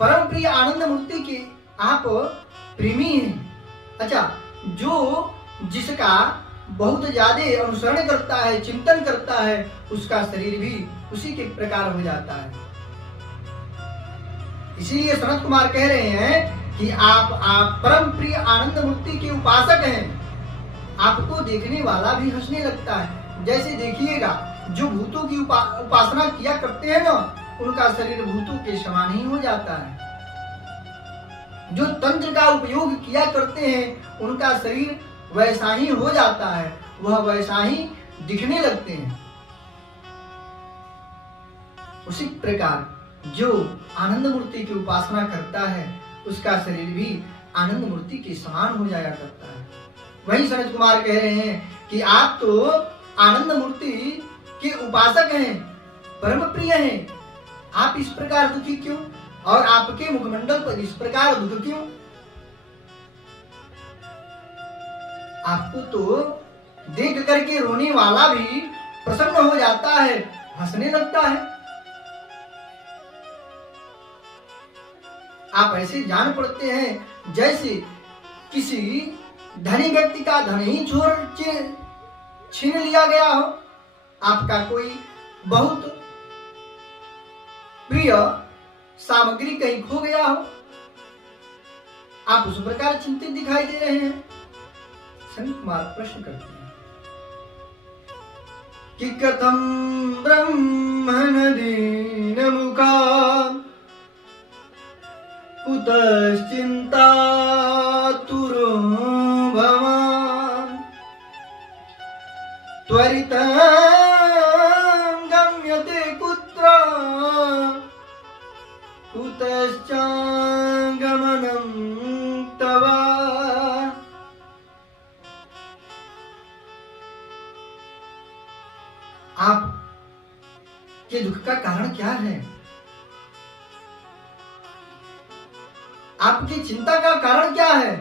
परम प्रिय आनंद मूर्ति के आप प्रेमी हैं। अच्छा, जो जिसका बहुत ज्यादा अनुसरण करता है, चिंतन करता है, उसका शरीर भी उसी के प्रकार हो जाता है। इसीलिए सनत कुमार कह रहे हैं कि आप परम प्रिय आनंद मूर्ति के उपासक हैं। आपको देखने वाला भी हंसने लगता है। जैसे देखिएगा, जो भूतों की उपासना किया करते हैं ना, उनका शरीर भूतों के समान ही हो जाता है। जो तंत्र का उपयोग किया करते हैं, उनका शरीर वैसा ही हो जाता है, वह वैसा ही दिखने लगते हैं। उसी प्रकार जो आनंद मूर्ति की उपासना करता है, उसका शरीर भी आनंद मूर्ति के समान हो जाया करता है। वही सनत कुमार कह रहे हैं कि आप तो आनंद मूर्ति के उपासक हैं, परम प्रिय हैं, आप इस प्रकार दुखी क्यों, और आपके मुखमंडल पर इस प्रकार दुख क्यों? आपको तो देख करके रोने वाला भी प्रसन्न हो जाता है, हंसने लगता है। आप ऐसे जान पड़ते हैं जैसे किसी धनी व्यक्ति का धन ही छीन लिया गया हो, आपका कोई बहुत प्रिय सामग्री कहीं खो गया हो, आप उस प्रकार चिंतित दिखाई दे रहे हैं। सनत कुमार प्रश्न करते हैं कि कथम ब्रह्मण दीन मुखा कुतश्चिंता तुरो भवान त्वरितं गम्यते कुत्र कुतश्च गमनं तव। आप के दुख का कारण क्या है? आपकी चिंता का कारण क्या है?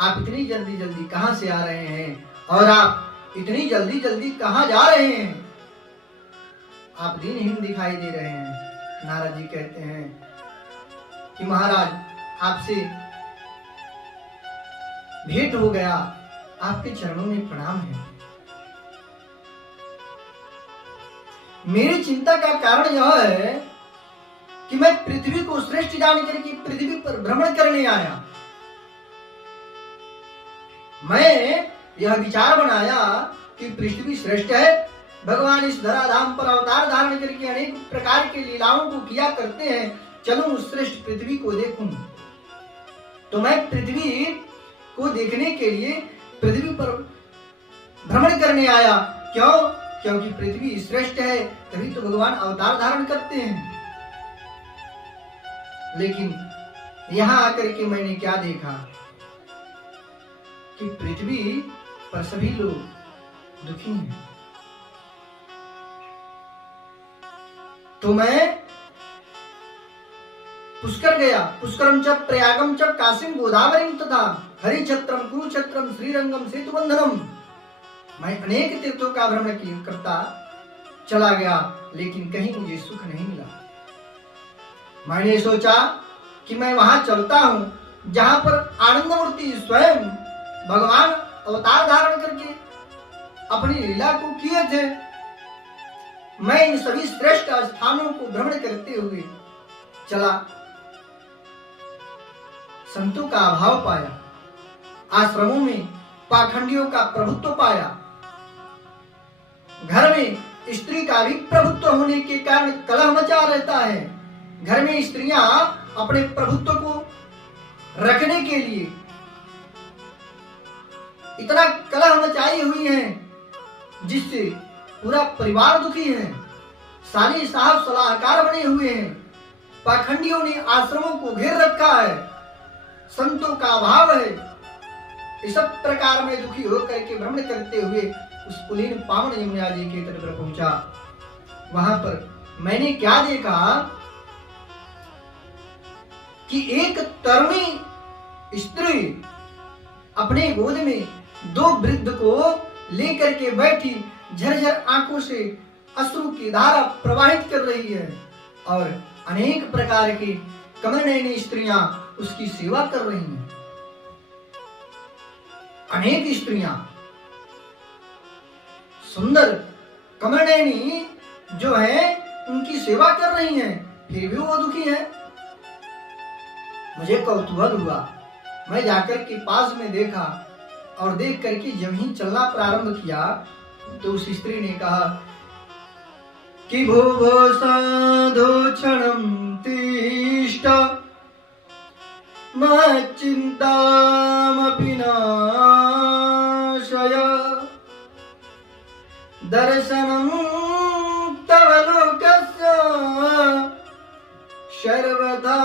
आप इतनी जल्दी जल्दी कहां से आ रहे हैं और आप इतनी जल्दी जल्दी कहां जा रहे हैं? आप दिनहीन दिखाई दे रहे हैं। नारद जी कहते हैं कि महाराज, आपसे भेंट हो गया, आपके चरणों में प्रणाम है। मेरी चिंता का कारण यह है कि मैं पृथ्वी को श्रेष्ठ जान करके पृथ्वी पर भ्रमण करने आया। मैं यह विचार बनाया कि पृथ्वी श्रेष्ठ है, भगवान इस धराधाम पर अवतार धारण करके अनेक प्रकार के लीलाओं को किया करते हैं, चलूं उस श्रेष्ठ पृथ्वी को देखूं। तो मैं पृथ्वी को देखने के लिए पृथ्वी पर भ्रमण करने आया। क्यों? क्योंकि पृथ्वी श्रेष्ठ है, तभी तो भगवान अवतार धारण करते हैं। लेकिन यहां आकर के मैंने क्या देखा कि पृथ्वी पर सभी लोग दुखी हैं। तो मैं पुष्कर गया। पुष्करम च प्रयागम च काशीम गोदावरीम तथा हरिछत्रम कुरुक्षेत्रम श्रीरंगम सेतुबंधनम। मैं अनेक तीर्थों का भ्रमण करता चला गया, लेकिन कहीं मुझे सुख नहीं मिला। मैंने सोचा कि मैं वहां चलता हूं जहां पर आनंद मूर्ति स्वयं भगवान अवतार धारण करके अपनी लीला को किए थे। मैं इन सभी श्रेष्ठ स्थानों को भ्रमण करते हुए चला। संतों का अभाव पाया, आश्रमों में पाखंडियों का प्रभुत्व पाया, घर में स्त्री का भी प्रभुत्व होने के कारण कलह मचा रहता है। घर में स्त्रियां अपने प्रभुत्व को रखने के लिए इतना कलह मचाई हुई हैं जिससे पूरा परिवार दुखी है। साली साहब सलाहकार बने हुए हैं, पाखंडियों ने आश्रमों को घेर रखा है, संतों का अभाव है। इस सब प्रकार में दुखी होकर के भ्रमण करते हुए उस पुलीन पावन यमुना जी के तट पर पहुंचा। वहां पर मैंने क्या देखा कि एक तरुणी स्त्री अपने गोद में दो वृद्ध को लेकर के बैठी झरझर आंखों से अश्रु की धारा प्रवाहित कर रही है और अनेक प्रकार के कमलनयनी स्त्रियां उसकी सेवा कर रही हैं। अनेक स्त्रियां सुंदर कमलनयनी जो है उनकी सेवा कर रही हैं, फिर भी वो दुखी है। मुझे कौतूहल हुआ, मैं जाकर के पास में देखा और देख करके जब ही चलना प्रारंभ किया तो उस स्त्री ने कहा कि भो भो साधु क्षणं तिष्ठ मच्चिन्तामपि नाशय दर्शनं तव लोकस्य सर्वदा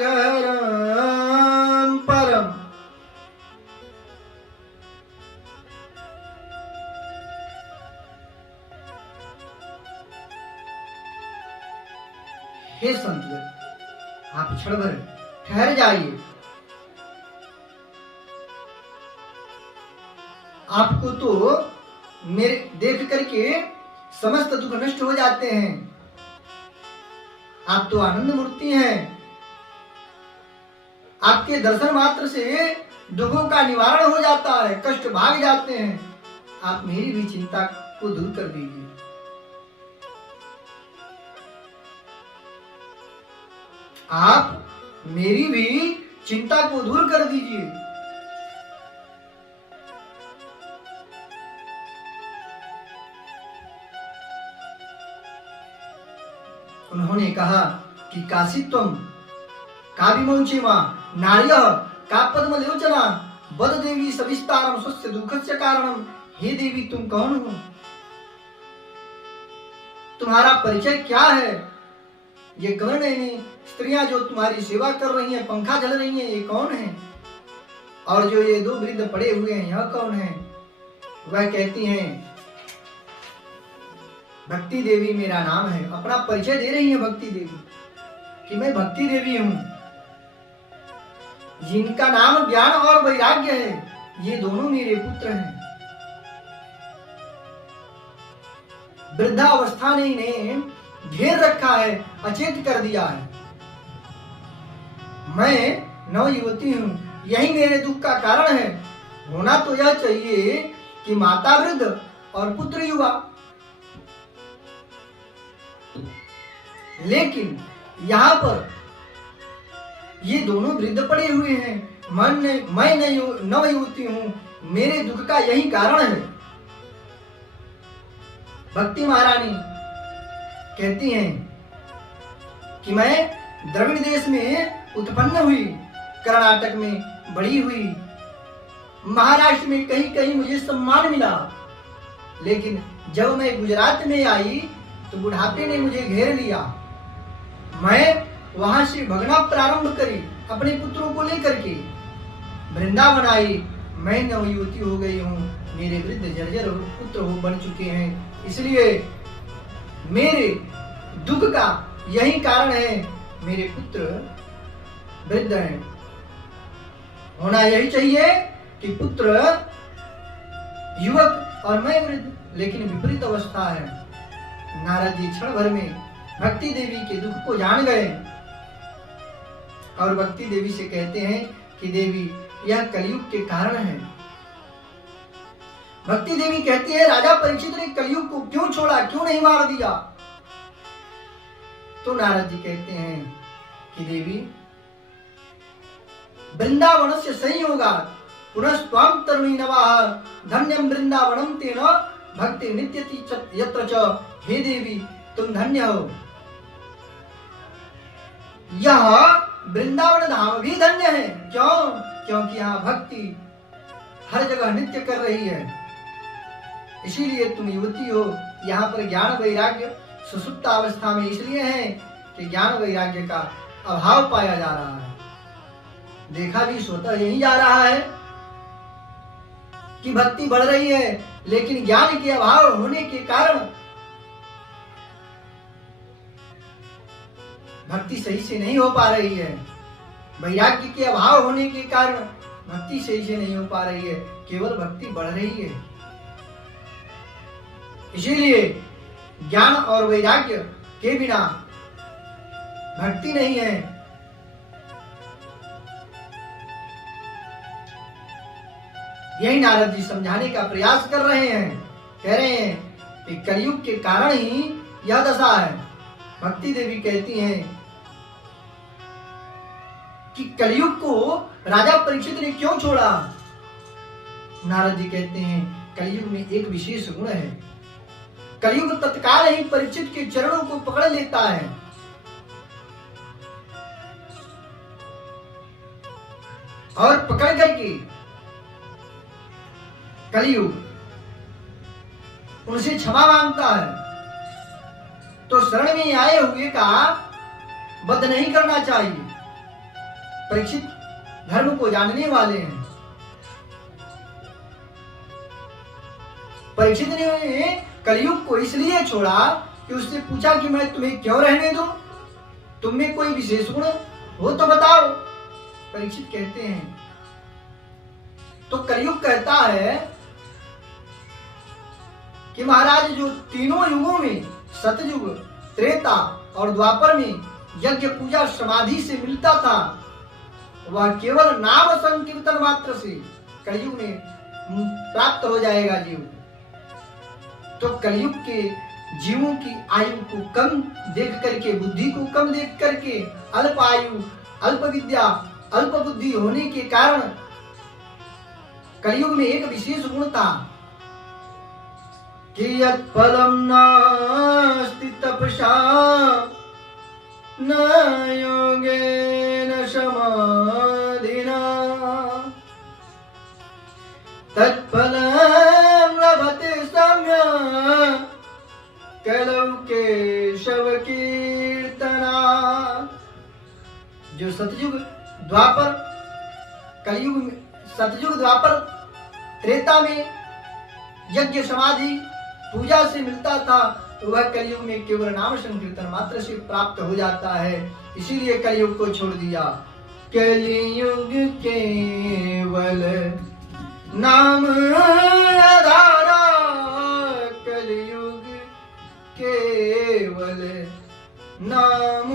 गहनं परम्। हे संतजन, आप क्षण भर ठहर जाइए। आपको तो मेरे देख करके समस्त दुख नष्ट हो जाते हैं। आप तो आनंद मूर्ति हैं। आपके दर्शन मात्र से दुखों का निवारण हो जाता है, कष्ट भाग जाते हैं। आप मेरी भी चिंता को दूर कर दीजिए। आप मेरी भी चिंता को दूर कर दीजिए। उन्होंने कहा कि काशित्वम काविमोचिमा नार्य का पद्मलोचना वद देवी सविस्तारम स्वस्य दुखस्य कारणम। हे देवी, तुम कौन हो? तुम्हारा परिचय क्या है? ये कमलनयनी स्त्रियां जो तुम्हारी सेवा कर रही हैं, पंखा झल रही हैं, ये कौन है? और जो ये दो वृद्ध पड़े हुए हैं, यह कौन है? वह कहती हैं भक्ति देवी मेरा नाम है। अपना परिचय दे रही है भक्ति देवी कि मैं भक्ति देवी हूं, जिनका नाम ज्ञान और वैराग्य है। ये दोनों मेरे पुत्र हैं। वृद्धावस्था ने इन्हें घेर रखा है, अचेत कर दिया है। मैं नव युवती हूं, यही मेरे दुख का कारण है। होना तो यह चाहिए कि माता वृद्ध और पुत्र युवा, लेकिन यहाँ पर ये दोनों वृद्ध पड़े हुए हैं। मैं नव युवती हूं, मेरे दुख का यही कारण है। भक्ति महारानी कहती हैं कि मैं द्रविड़ देश में उत्पन्न हुई, कर्नाटक में बड़ी हुई, महाराष्ट्र में कहीं कहीं मुझे सम्मान मिला, लेकिन जब मैं गुजरात में आई तो बुढ़ापे ने मुझे घेर लिया। मैं वहां से भगना प्रारंभ करी अपने पुत्रों को लेकर के। वृंदावन आई, मैं नवयुवती हो गई हूँ, मेरे वृद्ध जर्जर पुत्र हो बन चुके हैं। इसलिए मेरे दुख का यही कारण है, मेरे पुत्र वृद्ध हैं। होना यही चाहिए कि पुत्र युवक और मैं वृद्ध, लेकिन विपरीत अवस्था है। नारद जी क्षण भर में भक्ति देवी के दुख को जान गए और भक्ति देवी से कहते हैं कि देवी, यह कलयुग के कारण है। भक्ति देवी कहती है, राजा परीक्षित ने कलयुग को क्यों छोड़ा, क्यों नहीं मार दिया? तो नारद जी कहते हैं कि देवी, वृंदावन से संयोगा पुनः स्वाम तरुणी नवाः धन्यम वृंदावनम तेन भक्ति नित्यति यत्र च। हे देवी, तुम धन्य हो। यह वृंदावन धाम भी धन्य है। क्यों? क्योंकि यहाँ भक्ति हर जगह नित्य कर रही है। इसीलिए तुम युवती हो। यहाँ पर ज्ञान वैराग्य सुसुप्त अवस्था में इसलिए है कि ज्ञान वैराग्य का अभाव पाया जा रहा है। देखा भी स्वतः यही जा रहा है कि भक्ति बढ़ रही है, लेकिन ज्ञान के अभाव होने के कारण भक्ति सही से नहीं हो पा रही है। वैराग्य के अभाव होने के कारण भक्ति सही से नहीं हो पा रही है, केवल भक्ति बढ़ रही है। इसीलिए ज्ञान और वैराग्य के बिना भक्ति नहीं है। यही नारद जी समझाने का प्रयास कर रहे हैं। कह रहे हैं कि कलयुग के कारण ही यह दशा है। भक्ति देवी कहती हैं कि कलयुग को राजा परीक्षित ने क्यों छोड़ा। नारद जी कहते हैं कलयुग में एक विशेष गुण है। कलयुग तत्काल ही परीक्षित के चरणों को पकड़ लेता है और पकड़ करके कलयुग उनसे क्षमा मांगता है। तो शरण में आए हुए का वध नहीं करना चाहिए। परीक्षित धर्म को जानने वाले हैं। परीक्षित ने कलयुग को इसलिए छोड़ा कि उससे पूछा कि मैं तुम्हें क्यों रहने दूं, तुम में कोई विशेष गुण हो तो बताओ। परीक्षित कहते हैं तो कलयुग कहता है कि महाराज जो तीनों युगों में सतयुग, त्रेता और द्वापर में यज्ञ पूजा समाधि से मिलता था, वह केवल नाम संकीर्तन मात्र से कलयुग में प्राप्त हो जाएगा जीव। तो कलयुग के जीवों की आयु को कम देख करके, बुद्धि को कम देख करके, अल्प आयु, अल्प विद्या, अल्प बुद्धि होने के कारण कलयुग में एक विशेष गुण था कि यत्फलं नास्ति तपसा न योगेन समाधिना तत्फलं लभते सम्यक् कलौ केशव कीर्तना। जो सतयुग द्वापर कलयुग में, सतयुग द्वापर त्रेता में यज्ञ समाधि पूजा से मिलता था, वह कलयुग में केवल नाम संकीर्तन मात्र से प्राप्त हो जाता है। इसीलिए कलयुग को छोड़ दिया। कलयुग केवल नाम आधारा, कलयुग केवल नाम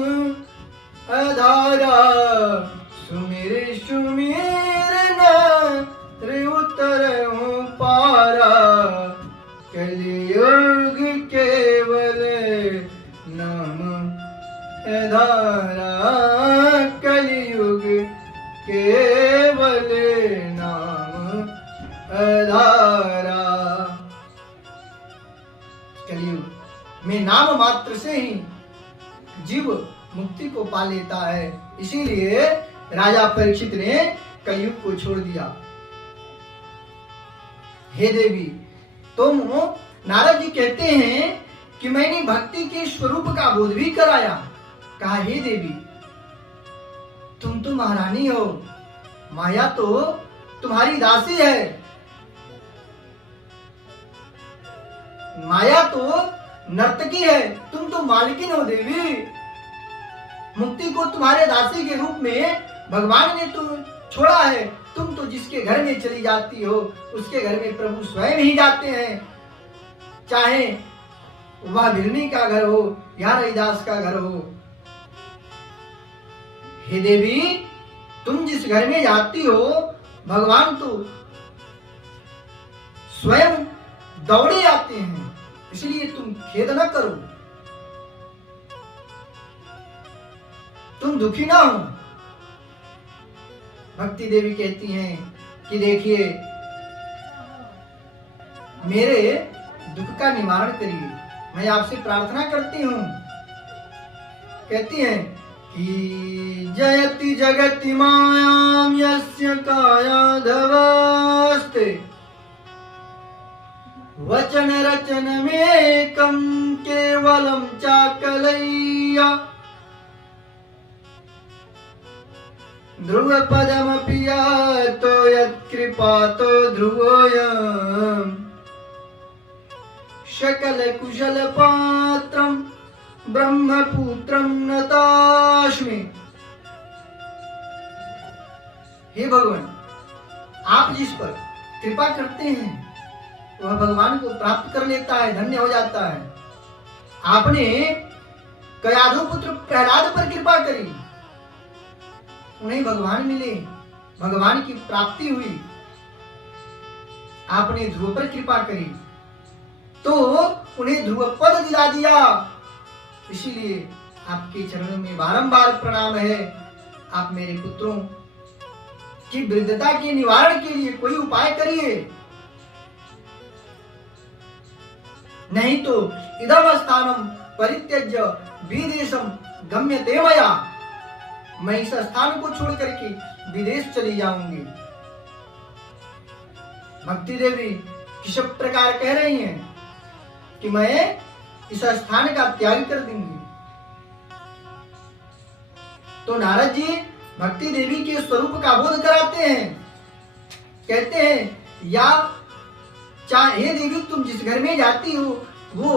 आधारा, सुमिर सुमिर न उतरऊं पारा, कलयुग केवल नाम आधारा, कलयुग केवल नाम आधारा। कलयुग में नाम मात्र से ही जीव मुक्ति को पा लेता है। इसीलिए राजा परीक्षित ने कलयुग को छोड़ दिया। हे देवी, तुम, नारद जी कहते हैं कि मैंने भक्ति के स्वरूप का बोध भी कराया। कहा हे देवी, तुम तो महारानी हो, माया तो तुम्हारी दासी है, माया तो नर्तकी है, तुम तो मालकिन हो देवी। मुक्ति को तुम्हारे दासी के रूप में भगवान ने तुम छोड़ा है। तुम तो जिसके घर में चली जाती हो उसके घर में प्रभु स्वयं ही जाते हैं, चाहे वह भिलनी का घर हो या रविदास का घर हो। हे देवी, तुम जिस घर में जाती हो भगवान तो स्वयं दौड़े आते हैं, इसलिए तुम खेद न करो, तुम दुखी ना हो। भक्ति देवी कहती हैं कि देखिए, मेरे दुख का निवारण करिए, मैं आपसे प्रार्थना करती हूँ। कहती हैं कि जयति जगति मायां यस्य कायाधवस्ते वचन रचन मेकं केवलं चाकलय्या ध्रुवपदमपि यातो यत्कृपातो ध्रुवोऽयम् शकल कुशल पात्रं ब्रह्मपुत्रं नतास्मि। हे भगवान, आप जिस पर कृपा करते हैं वह भगवान को प्राप्त कर लेता है, धन्य हो जाता है। आपने कयाधु पुत्र प्रहलाद पर कृपा करी, उन्हें भगवान मिले, भगवान की प्राप्ति हुई। आपने ध्रुव पर कृपा करी तो उन्हें ध्रुव पद दिला दिया। इसीलिए आपके चरणों में बारंबार प्रणाम है। आप मेरे पुत्रों की वृद्धता के निवारण के लिए कोई उपाय करिए, नहीं तो इदम स्थानम परित्यज्य विदेशम गम्यते मया, मैं इस स्थान को छोड़ करके विदेश चली जाऊंगी। भक्ति देवी किस प्रकार कह रही हैं कि मैं इस स्थान का त्याग कर दूंगी। तो नारद जी भक्ति देवी के स्वरूप का बोध कराते हैं। कहते हैं या चाहे देवी तुम जिस घर में जाती हो वो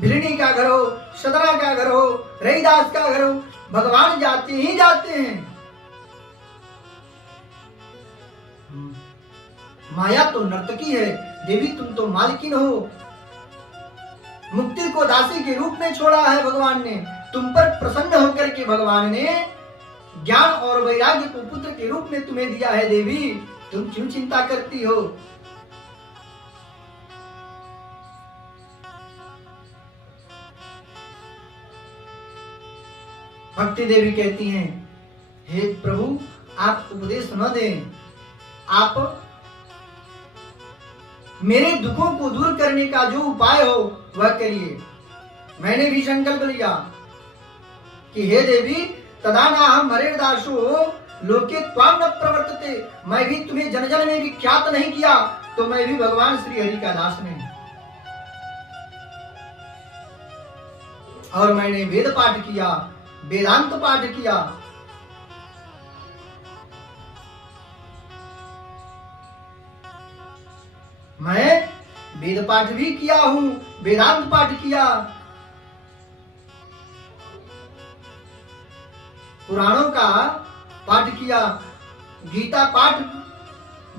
भिलनी का घर हो, सदरा का घर हो, रहीदास का घर हो, भगवान जाते ही जाते हैं। माया तो नर्तकी है, देवी तुम तो मालकिन हो। मुक्ति को दासी के रूप में छोड़ा है भगवान ने। तुम पर प्रसन्न होकर के भगवान ने ज्ञान और वैराग्य को पुत्र के रूप में तुम्हें दिया है। देवी तुम क्यों चिंता करती हो? भक्ति देवी कहती हैं, हे प्रभु आप उपदेश न दें, आप मेरे दुखों को दूर करने का जो उपाय हो वह करिए। मैंने भी संकल्प लिया कि हे देवी तदाना हम हरे दासो लोके त्वाम न प्रवर्तते, मैं भी तुम्हें जन जन में विख्यात नहीं किया तो मैं भी भगवान श्री हरि का दास नहीं। और मैंने वेद पाठ किया, वेदांत पाठ किया। मैं वेद पाठ भी किया हूं, वेदांत पाठ किया, पुराणों का पाठ किया, गीता पाठ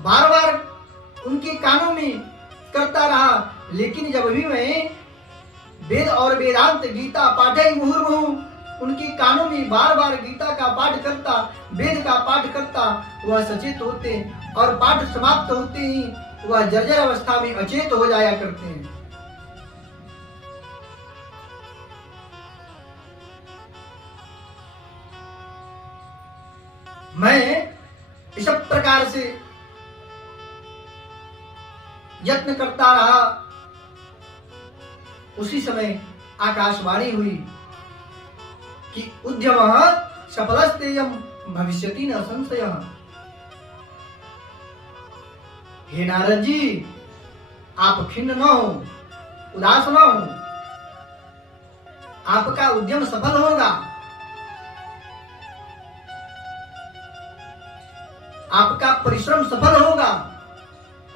बार बार उनके कानों में करता रहा। लेकिन जब भी मैं वेद और वेदांत गीता पाठे मुहुर्मुहु उनके कानों में बार बार गीता का पाठ करता, वेद का पाठ करता, वह सचेत होते और पाठ समाप्त होते ही वह जर्जर अवस्था में अचेत हो जाया करते हैं। मैं इस प्रकार से यत्न करता रहा। उसी समय आकाशवाणी हुई कि उद्यमः सफलस्तेयं भविष्यति न संशयः। हे नारद जी आप खिन्न न हो, उदास न हो, आपका उद्यम सफल होगा, आपका परिश्रम सफल होगा,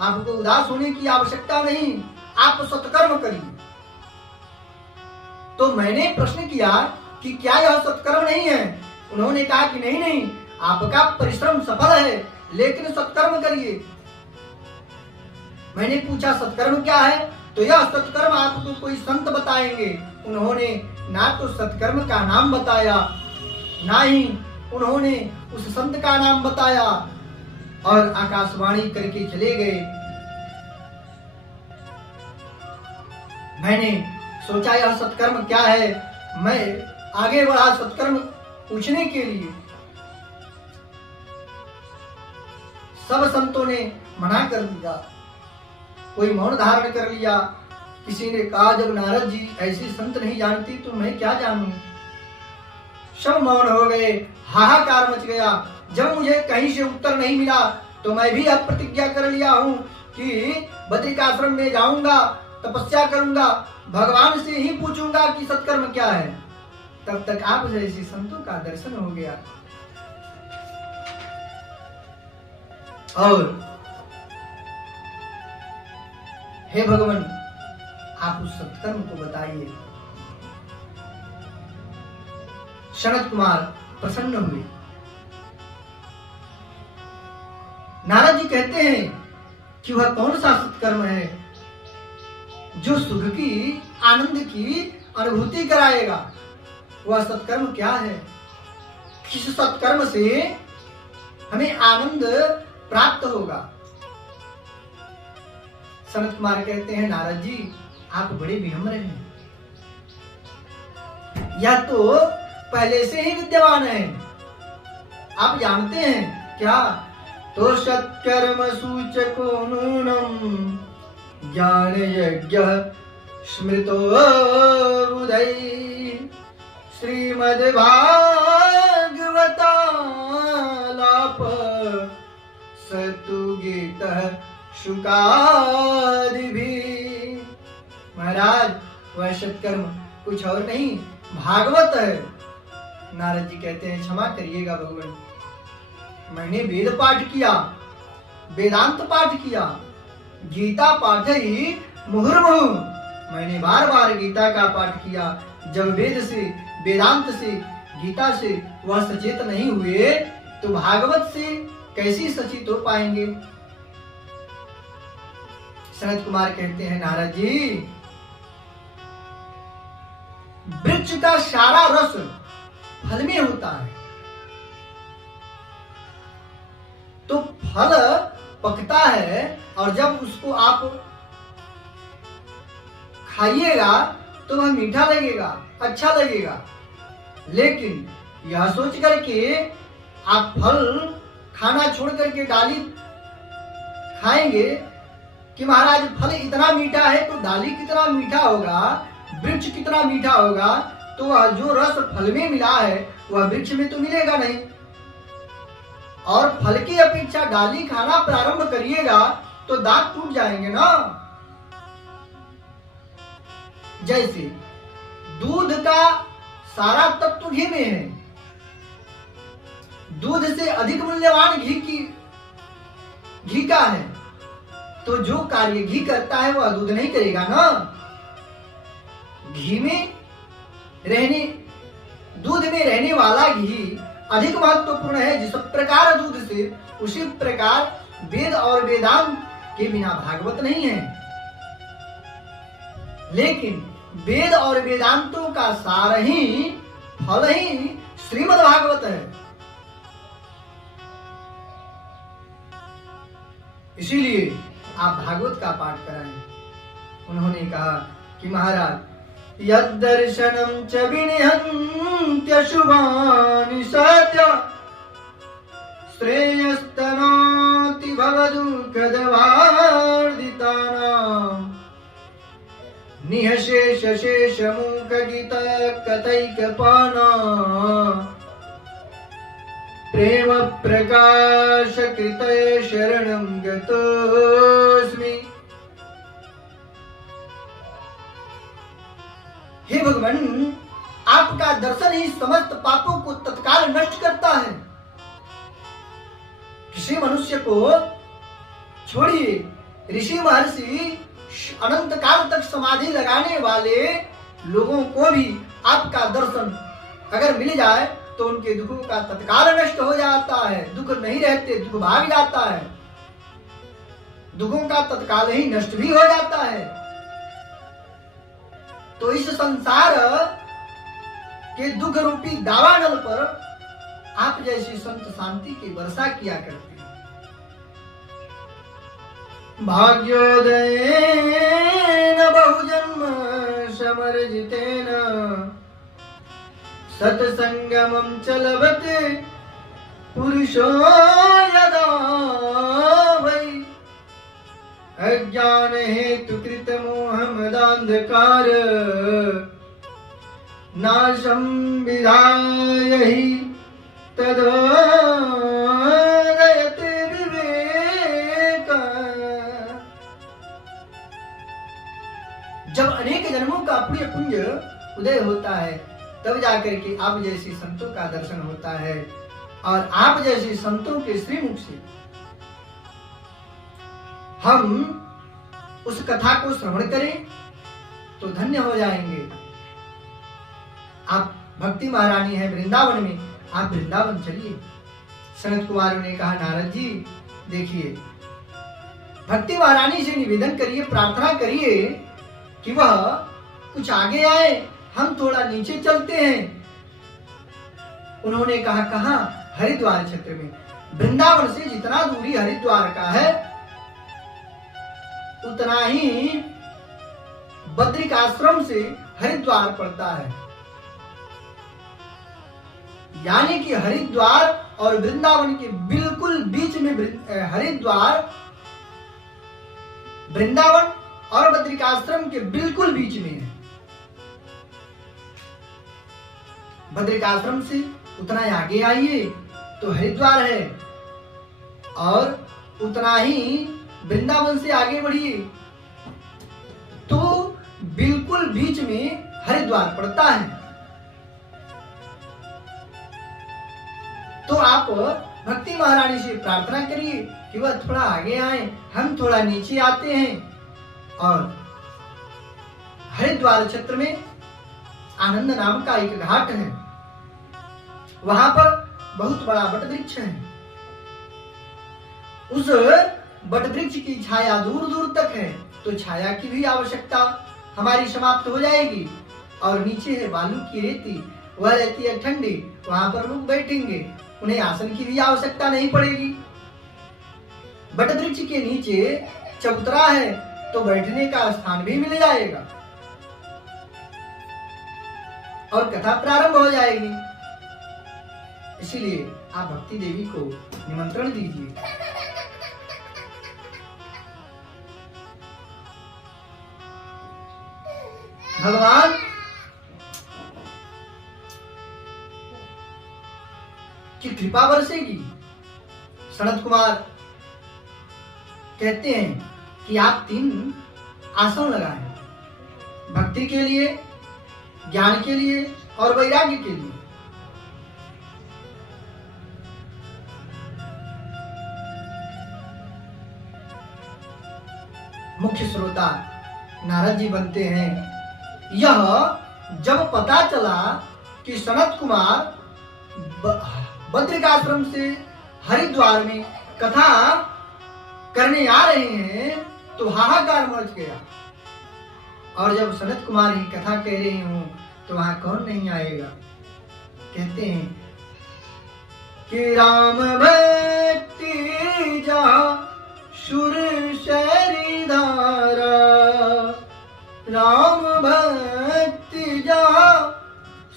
आपको उदास होने की आवश्यकता नहीं, आप सत्कर्म करिए। तो मैंने प्रश्न किया कि क्या यह सत्कर्म नहीं है? उन्होंने कहा कि नहीं नहीं, आपका परिश्रम सफल है लेकिन सत्कर्म करिए। मैंने पूछा सत्कर्म क्या है? तो यह सत्कर्म आपको कोई संत बताएंगे। उन्होंने ना तो सत्कर्म का नाम बताया, ना ही उन्होंने उस संत का नाम बताया और आकाशवाणी करके चले गए। मैंने सोचा यह सत्कर्म क्या है। मैं आगे बढ़ा सत्कर्म पूछने के लिए। सब संतों ने मना कर दिया, कोई मौन धारण कर लिया। किसी ने कहा जब नारद जी ऐसी संत नहीं जानती तो मैं क्या जानूं। सब मौन हो गए, हाहाकार मच गया। जब मुझे कहीं से उत्तर नहीं मिला तो मैं भी अब प्रतिज्ञा कर लिया हूं कि बद्रिकाश्रम में जाऊंगा, तपस्या करूंगा, भगवान से ही पूछूंगा कि सत्कर्म क्या है। तब तक आप जैसे संतों का दर्शन हो गया। और हे भगवान आप उस सत्कर्म को बताइए। सनत कुमार प्रसन्न हुए। नारद जी कहते हैं कि वह कौन सा सत्कर्म है जो सुख की, आनंद की अनुभूति कराएगा? वह सत्कर्म क्या है? किस सत्कर्म से हमें आनंद प्राप्त होगा? सनत कुमार कहते हैं नारद जी आप बड़े विनम्र हैं, यह तो पहले से ही विद्यमान है, आप जानते हैं क्या? तो सत्कर्म सूचको नूनम ज्ञान यज्ञ स्मृतो बुधै श्रीमद् भागवतालाप सतु गीतः शुकादि भी। महाराज वह सत्कर्म कुछ और नहीं भागवत है। नारद जी कहते हैं क्षमा करिएगा भगवान, मैंने वेद पाठ किया, वेदांत पाठ किया, गीता पाठ ही मुहुर्मुहु, मैंने बार बार गीता का पाठ किया। जब वेद से, वेदांत से, गीता से वह सचेत नहीं हुए तो भागवत से कैसी सचेत हो पाएंगे? सनत कुमार कहते हैं नारद जी वृक्ष का सारा रस फल में होता है, तो फल पकता है और जब उसको आप खाइएगा तो वह मीठा लगेगा, अच्छा लगेगा। लेकिन यह सोच करके आप फल खाना छोड़ करके डाली खाएंगे कि महाराज फल इतना मीठा है तो डाली कितना मीठा होगा, वृक्ष कितना मीठा होगा, तो वह जो रस फल में मिला है वह वृक्ष में तो मिलेगा नहीं। और फल की अपेक्षा डाली खाना प्रारंभ करिएगा तो दांत टूट जाएंगे ना। जैसे दूध का सारा तत्व घी में है, दूध से अधिक मूल्यवान घी का है, तो जो कार्य घी करता है वह दूध नहीं करेगा ना। घी में रहने, दूध में रहने वाला घी अधिक महत्वपूर्ण है जिस प्रकार दूध से, उसी प्रकार वेद और वेदांत के बिना भागवत नहीं है। लेकिन वेद और वेदांतों का सार ही, फल ही श्रीमद् भागवत है। इसीलिए आप भागवत का पाठ कराएं। उन्होंने कहा कि महाराज यद्दर्शनम च विनिहन्त्य शुभानि सत्य श्रेयस्तनोति भवदुःखदवार्दितानां निःशेष शेष मूक गीत कथैकपाना प्रेम प्रकाश कृतये शरणं गतोऽस्मि। हे भगवान, आपका दर्शन ही समस्त पापों को तत्काल नष्ट करता है। किसी मनुष्य को छोड़िए, ऋषि महर्षि अनंत काल तक समाधि लगाने वाले लोगों को भी आपका दर्शन अगर मिल जाए तो उनके दुखों का तत्काल नष्ट हो जाता है। दुख नहीं रहते, दुख भाग जाता है, दुखों का तत्काल ही नष्ट भी हो जाता है। तो इस संसार के दुख रूपी दावानल पर आप जैसी संत शांति की वर्षा किया करते हैं। भाग्योदयेन बहुजन्म समर्जितेन सत्संगमं च लभते पुरुषो यदा वै अज्ञान हेतु कृत मोहमदान्धकार नाशं विधाय हि तदोदयते विवेक। जब अनेक जन्मों का पुण्य पुंज उदय होता है तब जाकर के आप जैसी संतों का दर्शन होता है, और आप जैसे संतों के श्रीमुख से हम उस कथा को श्रवण करें तो धन्य हो जाएंगे। आप भक्ति महारानी है वृंदावन में, आप वृंदावन चलिए। सनत कुमार ने कहा नारद जी देखिए, भक्ति महारानी से निवेदन करिए, प्रार्थना करिए कि वह कुछ आगे आए, हम थोड़ा नीचे चलते हैं। उन्होंने कहा कहां? हरिद्वार क्षेत्र में। वृंदावन से जितना दूरी हरिद्वार का है उतना ही बद्रिकाश्रम से हरिद्वार पड़ता है। यानी कि हरिद्वार और वृंदावन के बिल्कुल बीच में हरिद्वार, वृंदावन और बद्रिकाश्रम के बिल्कुल बीच में है। बद्रिकाश्रम से उतना आगे आइए तो हरिद्वार है, और उतना ही वृंदावन से आगे बढ़िए तो बिल्कुल बीच में हरिद्वार पड़ता है। तो आप भक्ति महारानी से प्रार्थना करिए कि वह थोड़ा आगे आए, हम थोड़ा नीचे आते हैं। और हरिद्वार क्षेत्र में आनंद नाम का एक घाट है, वहां पर बहुत बड़ा वट वृक्ष है। उस वट वृक्ष की छाया दूर दूर तक है, तो छाया की भी आवश्यकता हमारी समाप्त हो जाएगी। और नीचे है बालू की रेती, वह रहती है ठंडी, वहां पर लोग बैठेंगे, उन्हें आसन की भी आवश्यकता नहीं पड़ेगी। वट वृक्ष के नीचे चबूतरा है, तो बैठने का स्थान भी मिल जाएगा और कथा प्रारंभ हो जाएगी। इसीलिए आप भक्ति देवी को निमंत्रण दीजिए। भगवान की कृपा बरसेगी। सनत कुमार कहते हैं कि आप 3 आसन लगाएं, भक्ति के लिए, ज्ञान के लिए और वैराग्य के लिए। मुख्य श्रोता नारद जी बनते हैं। यह जब पता चला कि सनत कुमार बद्रिकाश्रम से हरिद्वार में कथा करने आ रहे हैं, तो हाहाकार मच गया। और जब सनत कुमार ही कथा कह रहे हो तो वहां कौन नहीं आएगा। कहते हैं कि राम भक्ति जहाँ सुर शरी धारा, राम भक्ति जहाँ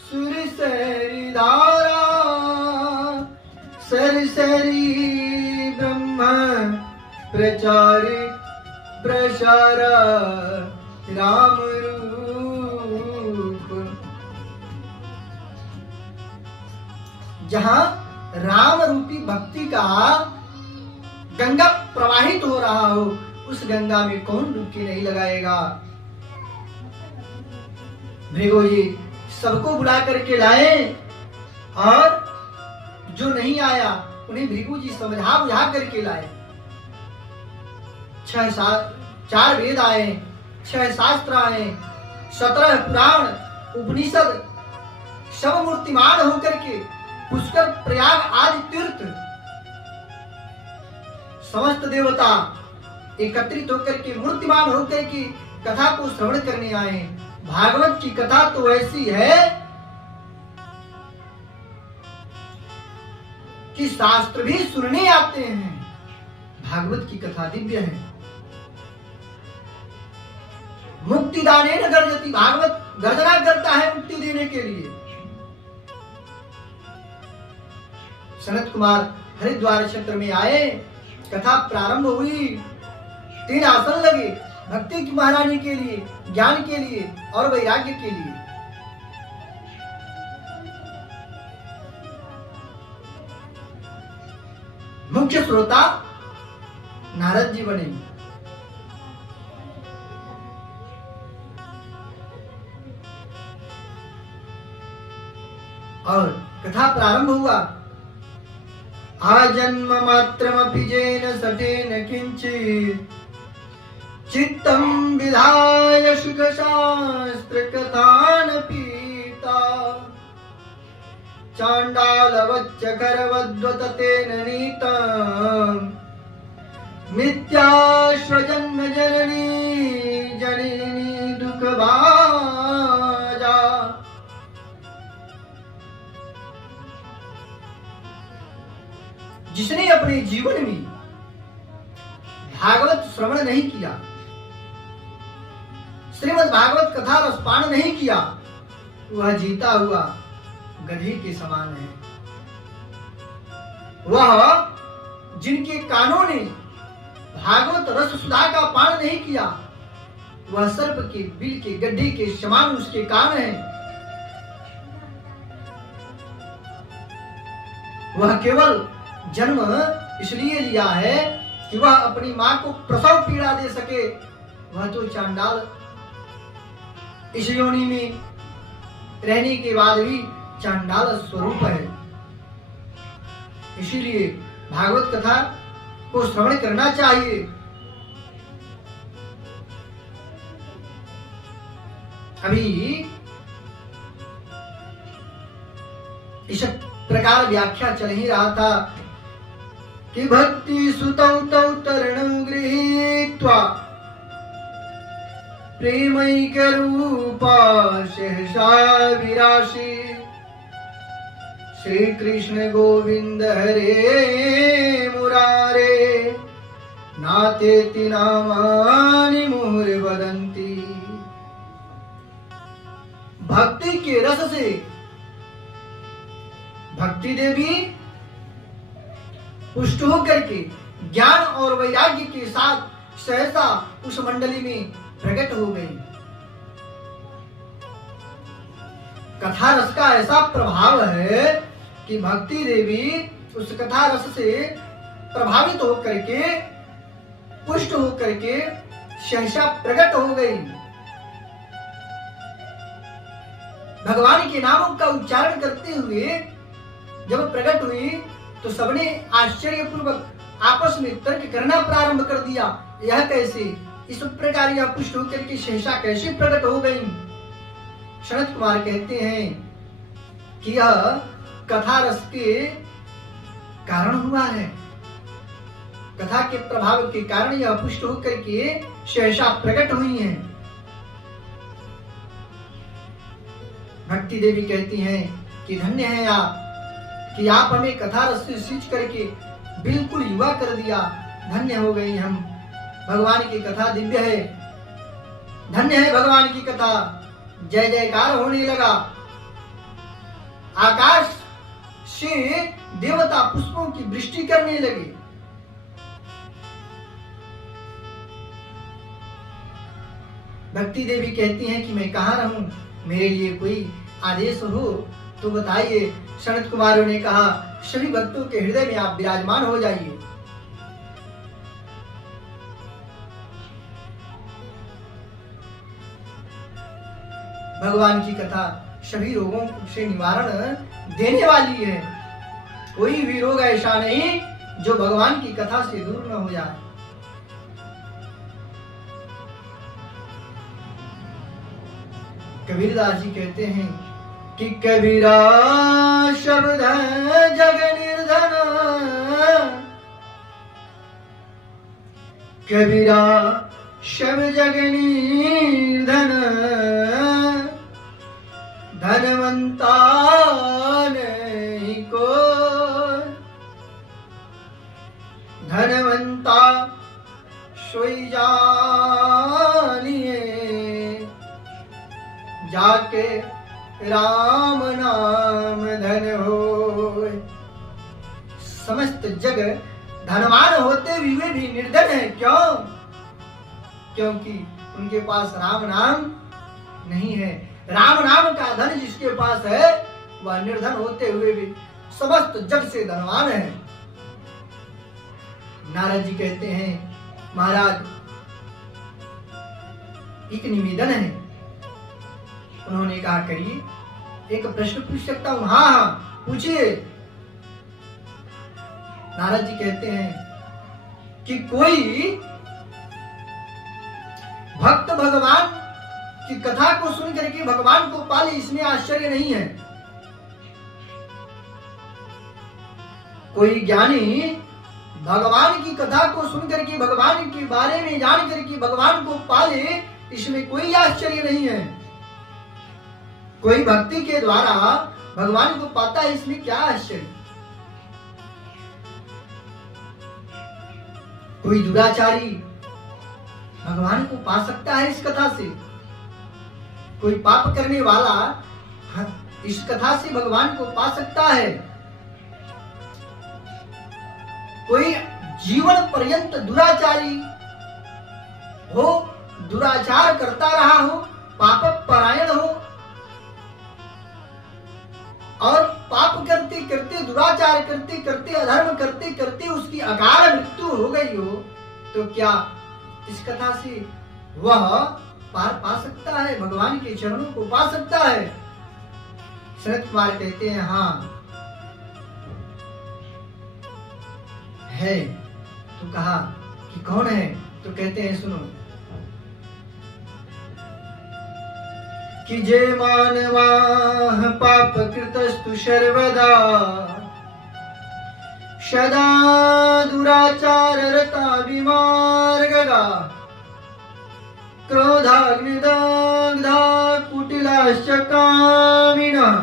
सुर शरी धारा, सरसरी ब्रह्म प्रचार प्रसार राम रूप। जहां राम रूपी भक्ति का गंगा प्रवाहित हो रहा हो, उस गंगा में कौन डुबकी नहीं लगाएगा। भृगु जी सबको बुला करके लाए, और जो नहीं आया उन्हें भृगु जी समझा बुझा करके लाए। 4 वेद आए, 6 शास्त्र आए, 17 पुराण उपनिषद सब मूर्तिमान होकर के पुष्कर प्रयाग आदि तीर्थ समस्त देवता एकत्रित होकर के मूर्तिमान होकर के कथा को श्रवण करने आए। भागवत की कथा तो ऐसी है कि शास्त्र भी सुनने आते हैं। भागवत की कथा दिव्य है। मुक्तिदाने न गर्जती, भागवत गर्जना करता है मुक्ति देने के लिए। सनत कुमार हरिद्वार क्षेत्र में आए, कथा प्रारंभ हुई। 3 आसन लगे, भक्ति की महारानी के लिए, ज्ञान के लिए और वैराग्य के लिए। मुख्य श्रोता नारद जी बने। और कथा प्रारंभ हुआ। आजन्म मात्रमपि जेन सठेन किंचित् चित्तं विधाय सुख शास्त्र कथान पीता चांडालवच्च करवद्वत तेन नीतं मिथ्याश्वजन्म जननी जननी दुख भाजा। जिसने अपने जीवन में भागवत श्रवण नहीं किया, श्रीमद् भागवत कथा रसपान नहीं किया, वह जीता हुआ गधी के समान है। वह जिनके कानों ने भागवत रस सुधा का पान नहीं किया, वह सर्प के बिल के गड्ढे के समान उसके कान हैं। वह केवल जन्म इसलिए लिया है कि वह अपनी मां को प्रसव पीड़ा दे सके। वह तो चांडाल इस योनि में रहने के बाद भी चांडाल स्वरूप है। इसीलिए भागवत कथा को श्रवण करना चाहिए। अभी इस प्रकार व्याख्या चल ही रहा था कि भक्ति सुतौ तौ तरणं गृहीत्वा प्रेमैक रूपा सहसा विराशी श्री कृष्ण गोविंद हरे मुरारे नातेति नामानि मुहुर्वदन्ति। भक्ति के रस से भक्ति देवी पुष्ट होकर के ज्ञान और वैराग्य के साथ सहसा उस मंडली में प्रकट हो गई। कथा रस का ऐसा प्रभाव है कि भक्ति देवी उस कथा रस से प्रभावित होकर के पुष्ट होकर के सहसा प्रकट हो गई। भगवान के नामों का उच्चारण करते हुए जब प्रकट हुई तो सबने आश्चर्यपूर्वक आपस में तर्क करना प्रारंभ कर दिया। यह कैसे, इस प्रकार यह पुष्ट होकर के सहसा कैसे प्रकट हो गई। सनत कुमार कहते हैं कि यह कथा रस के कारण हुआ है। कथा के प्रभाव के कारण यह पुष्ट होकर के सहसा प्रकट हुई हैं। भक्ति देवी कहती हैं कि धन्य हैं आप कि आप हमें कथा रस से सींच करके बिल्कुल युवा कर दिया। धन्य हो गई हम, भगवान की कथा दिव्य है, धन्य है भगवान की कथा। जय जयकार होने लगा। आकाश से देवता पुष्पों की वृष्टि करने लगे। भक्ति देवी कहती हैं कि मैं कहाँ रहूं, मेरे लिए कोई आदेश हो तो बताइए। सनत कुमारों ने कहा सभी भक्तों के हृदय में आप विराजमान हो जाइए। भगवान की कथा सभी रोगों से निवारण देने वाली है। कोई भी रोग ऐसा नहीं जो भगवान की कथा से दूर न हो जाए। कबीरदास जी कहते हैं कि कबीरा शब्द जग निर्धन, कबीरा शब्द जग निर्धन, धनवंता नहीं को, धनवंता सोई जानिए जाके राम नाम धन हो। समस्त जग धनवान होते हुए भी निर्धन है। क्यों? क्योंकि उनके पास राम नाम नहीं है। राम नाम का धन जिसके पास है वह निर्धन होते हुए भी समस्त जग से धनवान है। नारद जी कहते हैं महाराज एक निवेदन है। उन्होंने कहा करिए, एक प्रश्न पूछ सकता हूं? हाँ पूछिए। नारद जी कहते हैं कि कोई भक्त भगवान की कथा को सुन करके भगवान को पाले, इसमें आश्चर्य नहीं है। कोई ज्ञानी भगवान की कथा को सुन करके भगवान के बारे में जान करके भगवान को पाले, इसमें कोई आश्चर्य नहीं है। कोई भक्ति के द्वारा भगवान को पाता है, इसमें क्या आश्चर्य। कोई दुराचारी भगवान को पा सकता है इस कथा से, कोई पाप करने वाला इस कथा से भगवान को पा सकता है। कोई जीवन पर्यंत दुराचारी हो, दुराचार करता रहा हो, पाप परायण हो और पाप करते करते, दुराचार करते करते, अधर्म करते करते उसकी अकाल मृत्यु हो गई हो, तो क्या इस कथा से वह पार पा सकता है, भगवान के चरणों को पा सकता है? शरद कुमार कहते हैं हाँ है। तो कहा कि कौन है? तो कहते हैं सुनो कि जे मानवा पाप कृतस्तु सर्वदा सदा दुराचार रता विमार्गगा क्रोधाग्निदग्धा कुटिलाश्च कामिनः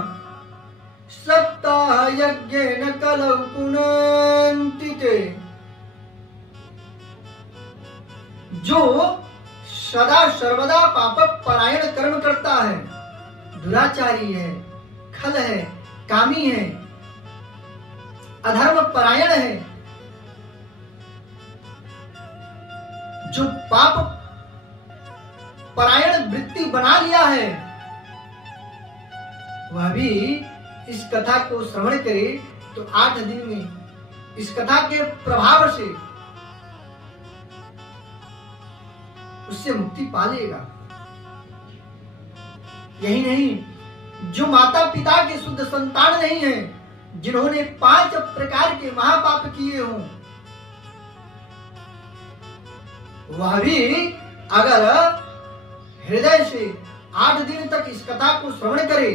सप्ताह यज्ञेन कलौ पुनन्ति ते। जो सदा सर्वदा पाप परायण कर्म करता है, दुराचारी है, खल है, कामी है, अधर्म परायण है, जो पाप परायण वृत्ति बना लिया है, वह भी इस कथा को श्रवण करे तो 8 दिन में इस कथा के प्रभाव से उससे मुक्ति पा लेगा। यही नहीं, जो माता पिता के शुद्ध संतान नहीं है, जिन्होंने 5 प्रकार के महापाप किए हों, वह भी अगर हृदय से 8 दिन तक इस कथा को श्रवण करे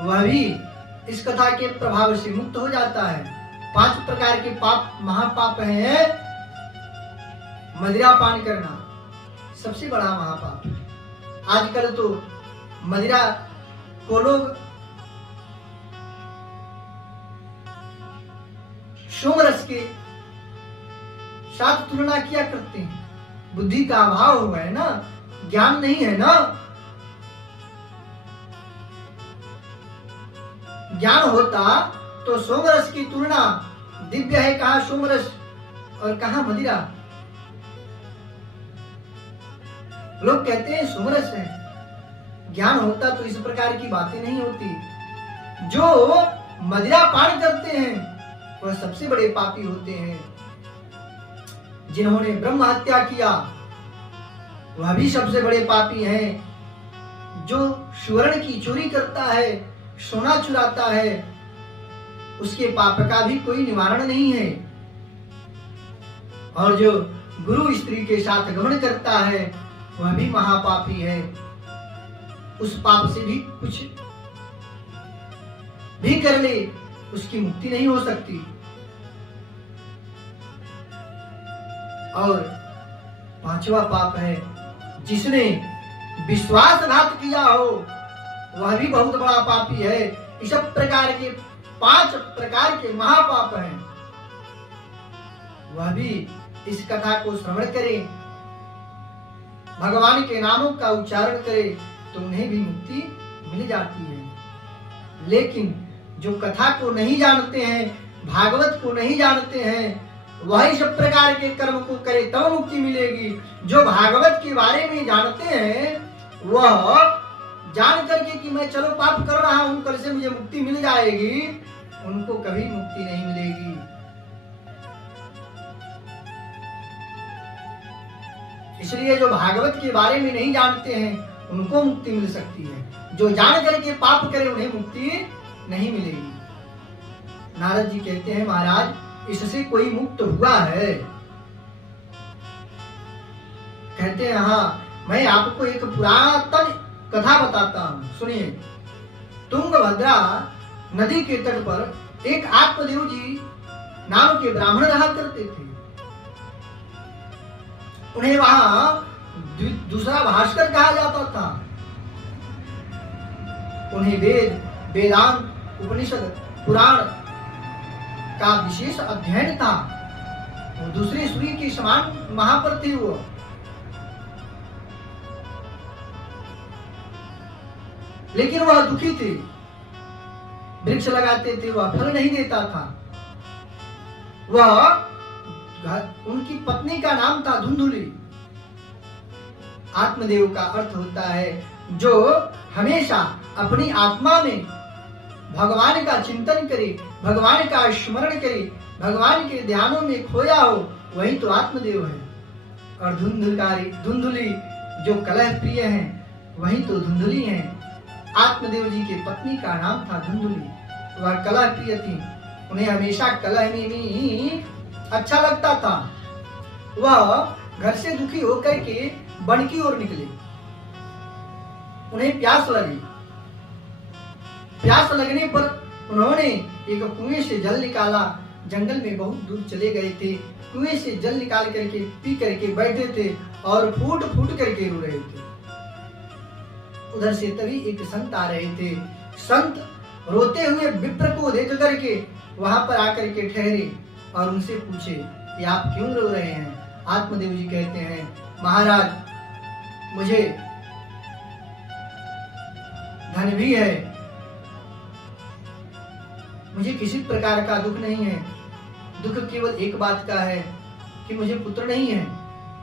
वह भी इस कथा के प्रभाव से मुक्त हो जाता है। 5 प्रकार के पाप महापाप हैं। मदिरा पान करना सबसे बड़ा महापाप। आजकल तो मदिरा को लोग सोमरस के साथ तुलना किया करते हैं। बुद्धि का अभाव हुआ है ना, ज्ञान नहीं है ना। ज्ञान होता तो सोमरस की तुलना, दिव्य है कहाँ सोमरस और कहाँ मदिरा। लोग कहते हैं सोमरस है, ज्ञान होता तो इस प्रकार की बातें नहीं होती। जो मदिरा पान करते हैं वह सबसे बड़े पापी होते हैं। जिन्होंने ब्रह्म हत्या किया वह भी सबसे बड़े पापी हैं। जो सुवर्ण की चोरी करता है, सोना चुराता है, उसके पाप का भी कोई निवारण नहीं है। और जो गुरु स्त्री के साथ गमन करता है वह भी महापापी है। उस पाप से भी कुछ भी कर ले उसकी मुक्ति नहीं हो सकती। और 5वां पाप है जिसने विश्वासघात किया हो, वह भी बहुत बड़ा पापी है। इस प्रकार के 5 प्रकार के महापाप हैं। वह भी इस कथा को श्रवण करे, भगवान के नामों का उच्चारण करे तो उन्हें भी मुक्ति मिल जाती है। लेकिन जो कथा को नहीं जानते हैं, भागवत को नहीं जानते हैं, वह इस प्रकार के कर्म को करे तब मुक्ति मिलेगी। जो भागवत के बारे में जानते हैं वह जान करके कि मैं चलो पाप कर रहा हूं, कल से मुझे मुक्ति मिल जाएगी, उनको कभी मुक्ति नहीं मिलेगी। इसलिए जो भागवत के बारे में नहीं जानते हैं उनको मुक्ति मिल सकती है। जो जान करके पाप करे उन्हें मुक्ति नहीं मिलेगी। नारद जी कहते हैं महाराज इससे कोई मुक्त हुआ है? कहते हैं हाँ, मैं आपको एक पुरातन कथा बताता हूं, सुनिए। तुंगभद्रा नदी के तट पर एक आत्मदेव जी नाम के ब्राह्मण रहा करते थे। उन्हें वहां दूसरा भास्कर कहा जाता था। उन्हें वेद, वेदांत, उपनिषद, पुराण का विशेष अध्ययन था। दूसरे सूर्य के समान वहां पर थे वो। लेकिन वह दुखी थे, वृक्ष लगाते थे, वह फल नहीं देता था। वह उनकी पत्नी का नाम था धुंधुली। आत्मदेव का अर्थ होता है जो हमेशा अपनी आत्मा में भगवान का चिंतन करे, भगवान का स्मरण करे, भगवान के ध्यानों में खोया हो, वही तो आत्मदेव है। और धुंधुली जो कलह प्रिय है, वही तो धुंधुली है। आत्मदेव जी के पत्नी का नाम था धुंधुली। वह कलह प्रिय थी, उन्हें हमेशा कलह में ही अच्छा लगता था। वह घर से दुखी होकर के वन की ओर निकले। उन्हें प्यास लगी। प्यास लगने पर उन्होंने एक कुएं से जल निकाला। जंगल में बहुत दूर चले गए थे। कुएं से जल निकाल करके पी करके बैठे थे और फूट फूट करके रो रहे थे। उधर से तभी एक संत आ रहे थे। संत रोते हुए विप्र को देख करके वहां पर आकर के ठहरे और उनसे पूछे कि आप क्यों रो रहे हैं। आत्मदेव जी कहते हैं, महाराज मुझे धन भी है, मुझे किसी प्रकार का दुख नहीं है। दुख केवल एक बात का है कि मुझे पुत्र नहीं है।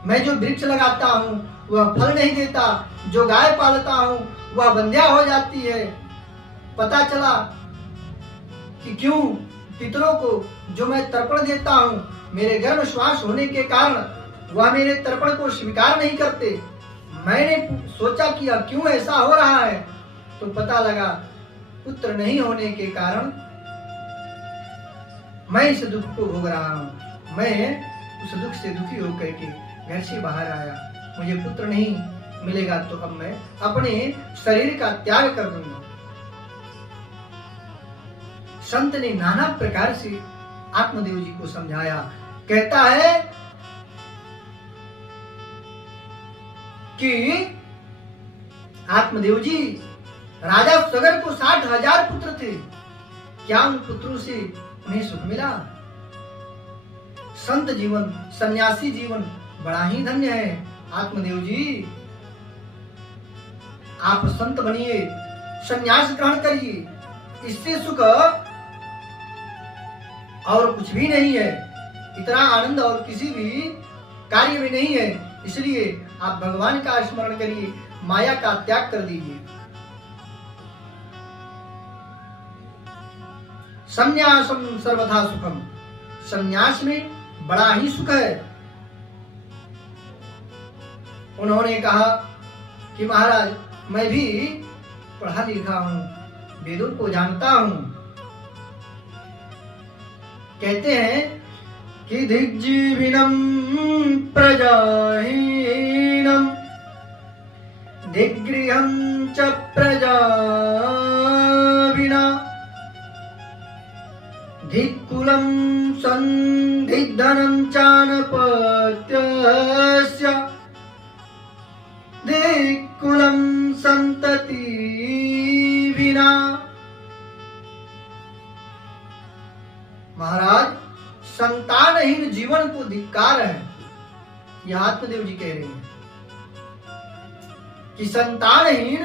मैं जो वृक्ष लगाता हूँ वह फल नहीं देता, जो गाय पालता हूँ वह बंध्या हो जाती है। पता चला कि क्यों पितरों को जो मैं तर्पण देता हूँ, मेरे गर्भ श्वास होने के कारण वह मेरे तर्पण को स्वीकार नहीं करते। मैंने सोचा कि अब क्यों ऐसा हो रहा है, तो पता लगा पुत्र नहीं होने के कारण मैं इस दुख को भोग रहा हूँ। मैं उस दुख से दुखी होकर के घर से बाहर आया। मुझे पुत्र नहीं मिलेगा तो अब मैं अपने शरीर का त्याग कर दूंगा। संत ने नाना प्रकार से आत्मदेव जी को समझाया। कहता है कि आत्मदेव जी, राजा सगर को 60,000 पुत्र थे। क्या उन पुत्रों से उन्हें सुख मिला? संत जीवन, सन्यासी जीवन बड़ा ही धन्य है। आत्मदेव जी, आप संत बनिए, सन्यास ग्रहण करिए, इससे सुख और कुछ भी नहीं है। इतना आनंद और किसी भी कार्य में नहीं है। इसलिए आप भगवान का स्मरण करिए, माया का त्याग कर दीजिए। संन्यासम सर्वथा सुखम, संन्यास में बड़ा ही सुख है। उन्होंने कहा कि महाराज, मैं भी पढ़ा लिखा हूं, वेदों को जानता हूं। कहते हैं कि दिग्जीविनम प्रजाहीनम दिग्गृहं च प्रजा विना धिक्कुलं संदिग्धनं चानपत्यस्य धिक्कुलं संतति विना। महाराज, संतानहीन जीवन को धिक्कार है। यह आत्मदेव जी कह रहे हैं कि संतानहीन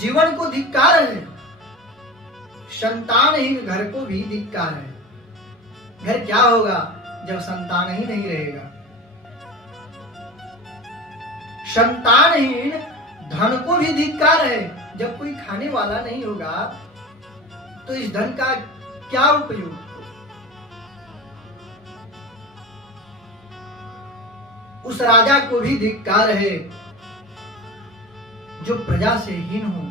जीवन को धिक्कार है। संतानहीन घर को भी धिक्कार है। घर क्या होगा जब संतान ही नहीं रहेगा। संतानहीन धन को भी धिक्कार है। जब कोई खाने वाला नहीं होगा तो इस धन का क्या उपयोग। उस राजा को भी धिक्कार है जो प्रजा से हीन हो।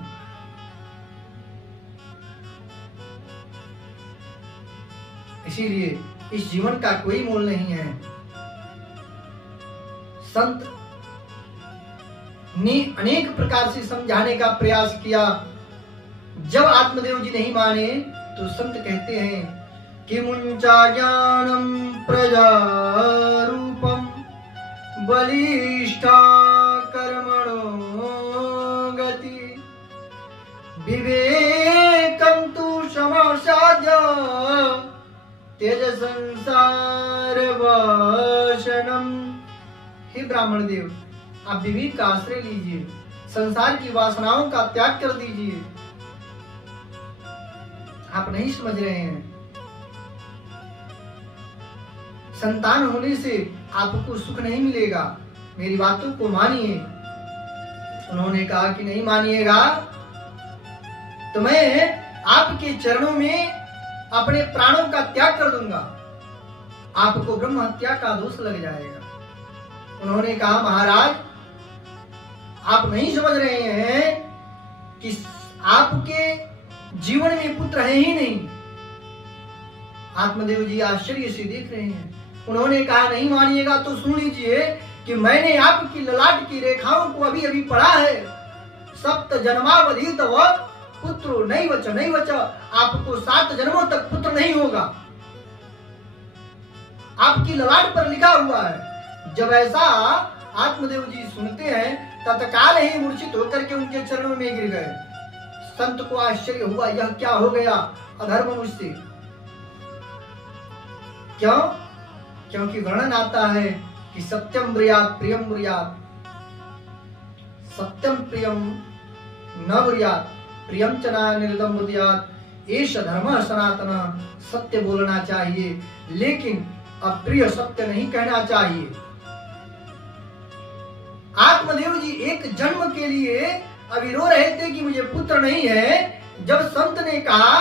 इसीलिए इस जीवन का कोई मोल नहीं है। संत ने अनेक प्रकार से समझाने का प्रयास किया। जब आत्मदेव जी नहीं माने तो संत कहते हैं कि मुंचा ज्ञानम प्रजा रूपम बलिष्ठा कर्मणो गति विवेकं तु समासाद्य त्यज संसार वासनम। हे ब्राह्मण देव, आप विवेक का आश्रय लीजिए, संसार की वासनाओं का त्याग कर दीजिए। आप नहीं समझ रहे हैं, संतान होने से आपको सुख नहीं मिलेगा, मेरी बातों को मानिए। उन्होंने कहा कि नहीं मानिएगा तो मैं आपके चरणों में अपने प्राणों का त्याग कर दूंगा, आपको ब्रह्म हत्या का दोष लग जाएगा। उन्होंने कहा महाराज, आप नहीं समझ रहे हैं कि आपके जीवन में पुत्र है ही नहीं। आत्मदेव जी आश्चर्य से देख रहे हैं। उन्होंने कहा नहीं मानिएगा तो सुन लीजिए कि मैंने आपकी ललाट की रेखाओं को अभी अभी पढ़ा है। सप्त जन्मावधि तव पुत्रो नैवच नैवच, आपको 7 जन्मों तक पुत्र नहीं होगा, आपकी ललाट पर लिखा हुआ है। जब ऐसा आत्मदेव जी सुनते हैं तत्काल ही मूर्छित होकर के उनके चरणों में गिर गए। संत को आश्चर्य हुआ, यह क्या हो गया अधर्म मुझसे। क्यों? क्योंकि वर्णन आता है कि सत्यम ब्रूयात् प्रियम ब्रूयात्, सत्यम प्रियम न ब्रूयात्, प्रियम च निर्दम ब्रूयात्, एष धर्म सनातन। सत्य बोलना चाहिए लेकिन अप्रिय सत्य नहीं कहना चाहिए। आत्मदेव जी एक जन्म के लिए अभी रो रहे थे कि मुझे पुत्र नहीं है। जब संत ने कहा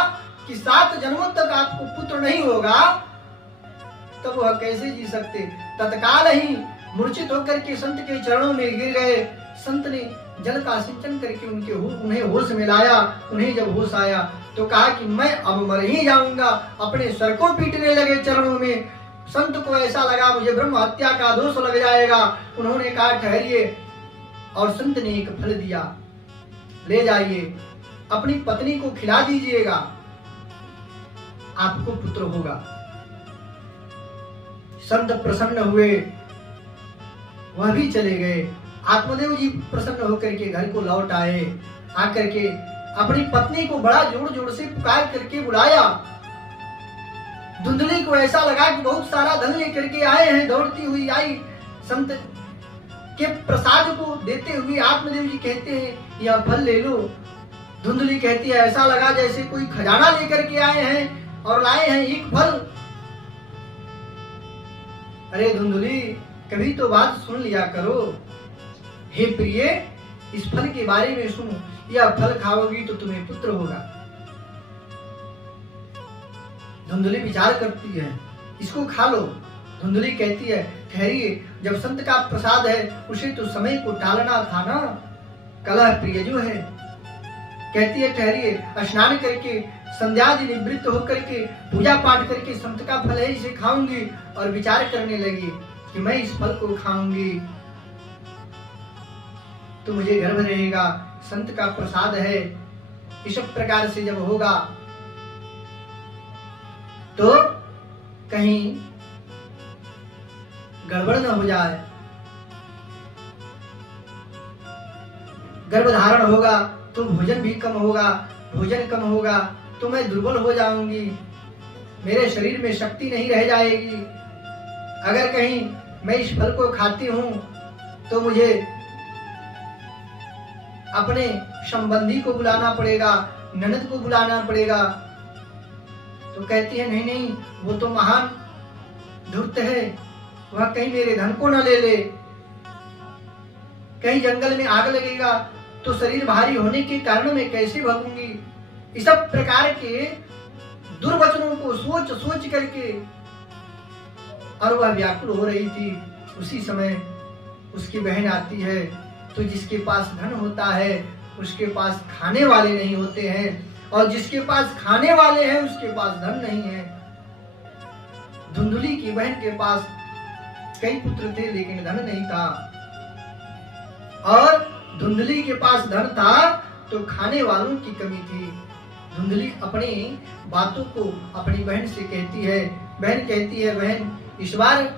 कि 7 जन्मों तक आपको पुत्र नहीं होगा, तब वह कैसे जी सकते। तत्काल ही मूर्छित होकर के संत के चरणों में गिर गए। संत ने जल का सिंचन करके उन्हें होश में लाया। उन्हें जब होश आया तो कहा कि मैं अब मर ही जाऊंगा। अपने सर को पीटने लगे चरणों में। संत को ऐसा लगा मुझे ब्रह्म हत्या का दोष लग जाएगा। उन्होंने कहा ठहरिए, और संत ने एक फल दिया, ले जाइए, अपनी पत्नी को खिला दीजिएगा, आपको पुत्र होगा। संत प्रसन्न हुए, वह भी चले गए। आत्मदेव जी प्रसन्न होकर के घर को लौट आए। आकर के अपनी पत्नी को बड़ा जोर जोर से पुकार करके बुलाया। धुंधली को ऐसा लगा कि बहुत सारा धन लेकर के आए हैं, दौड़ती हुई आई। संत के प्रसाद को देते हुए आत्मदेव जी कहते हैं यह फल ले लो। धुंधली कहती है ऐसा लगा जैसे कोई खजाना लेकर के आए हैं और लाए हैं एक फल। अरे धुंधली, कभी तो बात सुन लिया करो। हे प्रिय, इस फल के बारे में सुनो, यह फल खाओगी तो तुम्हें पुत्र होगा। धुंधली विचार करती है, इसको खा लो। धुंधली कहती है ठहरिए, जब संत का प्रसाद है उसे तो समय को टालना था ना, कलह प्रिय जो है। कहती है ठहरिए, स्नान करके संध्यादि निवृत्त होकर के पूजा पाठ करके संत का फल है इसे खाऊंगी। और विचार करने लगी कि मैं इस फल को खाऊंगी तो मुझे गर्भ रहेगा, संत का प्रसाद है। इस प्रकार से जब होगा तो कहीं गड़बड़ न हो जाए, गर्भधारण होगा तो भोजन भी कम होगा, भोजन कम होगा तो मैं दुर्बल हो जाऊंगी, मेरे शरीर में शक्ति नहीं रह जाएगी। अगर कहीं मैं इस फल को खाती हूं तो मुझे अपने संबंधी को बुलाना पड़ेगा, ननद को बुलाना पड़ेगा। तो कहती है नहीं नहीं, वो तो महान धूर्त है, वह कहीं मेरे धन को न ले ले। कहीं जंगल में आग लगेगा तो शरीर भारी होने के कारण मैं कैसे भगूंगी। इस सब प्रकार के दुर्वचनों को सोच सोच करके और वह व्याकुल हो रही थी। उसी समय उसकी बहन आती है। तो जिसके पास धन होता है उसके पास खाने वाले नहीं होते हैं, और जिसके पास खाने वाले हैं उसके पास धन नहीं है। धुंधली की बहन के पास कई पुत्र थे लेकिन धन नहीं था, और धुंधली के पास धन था तो खाने वालों की कमी थी। धुंधली अपनी बातों को अपनी बहन से कहती है। बहन कहती है बहन, इस बार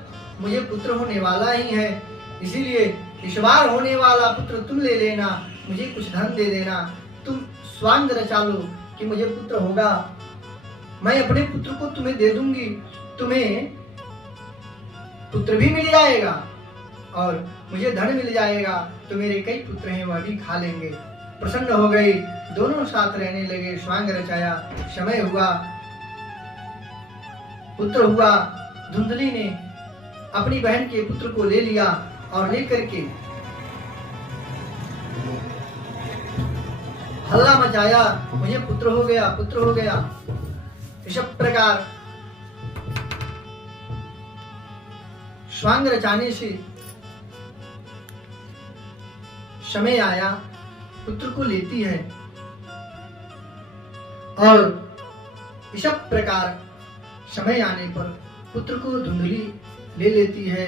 मुझे पुत्र होने वाला ही है, इसीलिए इस बार होने वाला पुत्र तुम ले लेना, मुझे कुछ धन दे देना, तुम स्वांग रचा लो कि मुझे पुत्र होगा। मैं अपने पुत्र को तुम्हें दे दूंगी, तुम्हें पुत्र भी मिल जाएगा और मुझे धन मिल जाएगा, तो मेरे कई पुत्र हैं वह भी खा लेंगे। प्रसन्न हो गई, दोनों साथ रहने लगे, स्वांग रचाया, समय हुआ, पुत्र हुआ। धुंधली ने अपनी बहन के पुत्र को ले लिया और लेकर के हल्ला मचाया, मुझे पुत्र हो गया, पुत्र हो गया। इस प्रकार स्वांग रचाने से समय आया, पुत्र को लेती है और इस प्रकार समय आने पर पुत्र को धुंधली ले लेती है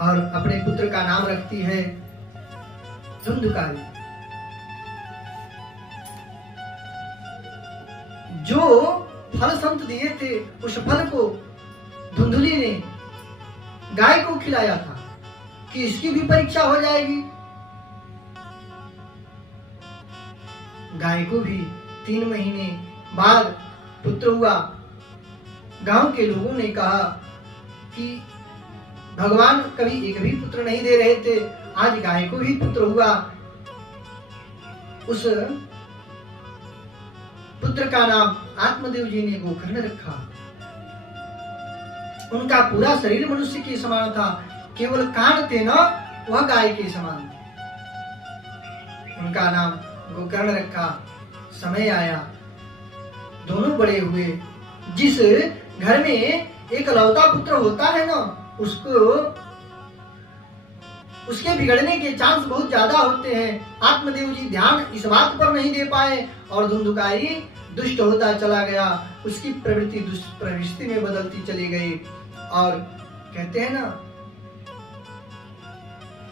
और अपने पुत्र का नाम रखती है धुंधुकारी। जो फल संत दिए थे उस फल को धुंधली ने गाय को खिलाया था कि इसकी भी परीक्षा हो जाएगी। गाय को भी 3 महीने बाद पुत्र हुआ। गांव के लोगों ने कहा कि भगवान कभी एक भी पुत्र नहीं दे रहे थे, आज गाय को भी पुत्र हुआ। उस पुत्र का नाम आत्मदेव जी ने गोकर्ण रखा। उनका पूरा शरीर मनुष्य के समान था, केवल कान थे ना वह गाय के समान थे। उनका नाम गोकर्ण रखा। समय आया, दोनों बड़े हुए। जिस घर में एक लौता पुत्र होता है ना, उसको उसके बिगड़ने के चांस बहुत ज्यादा होते हैं। आत्मदेव जी ध्यान इस बात पर नहीं दे पाए और धुंधुकारी दुष्ट होता चला गया। उसकी प्रवृत्ति दुष्ट प्रवृत्ति में बदलती चली गई। और कहते हैं ना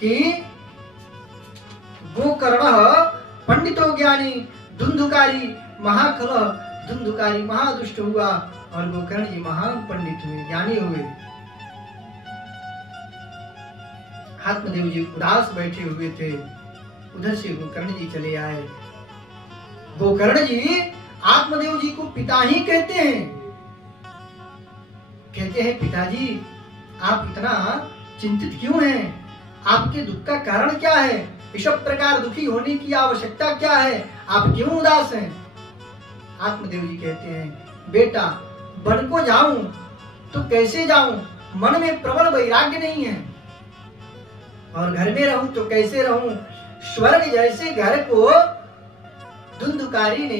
कि गोकर्ण पंडितो ज्ञानी धुंधुकारी महाखल। धुंधुकारी महादुष्ट हुआ और गोकर्ण जी महान पंडित हुए, ज्ञानी हुए। आत्मदेव जी उदास बैठे हुए थे, उधर से गोकर्ण जी चले आए। गोकर्ण जी आत्मदेव जी को पिता ही कहते हैं। कहते हैं, पिताजी आप इतना चिंतित क्यों हैं? आपके दुख का कारण क्या है? इस प्रकार दुखी होने की आवश्यकता क्या है? आप क्यों उदास हैं? आत्मदेव जी कहते हैं, बेटा वन को जाऊं तो कैसे जाऊं? मन में प्रबल वैराग्य नहीं है। और घर में रहूं तो कैसे रहूं? स्वर्ग जैसे घर को धुंधुकारी ने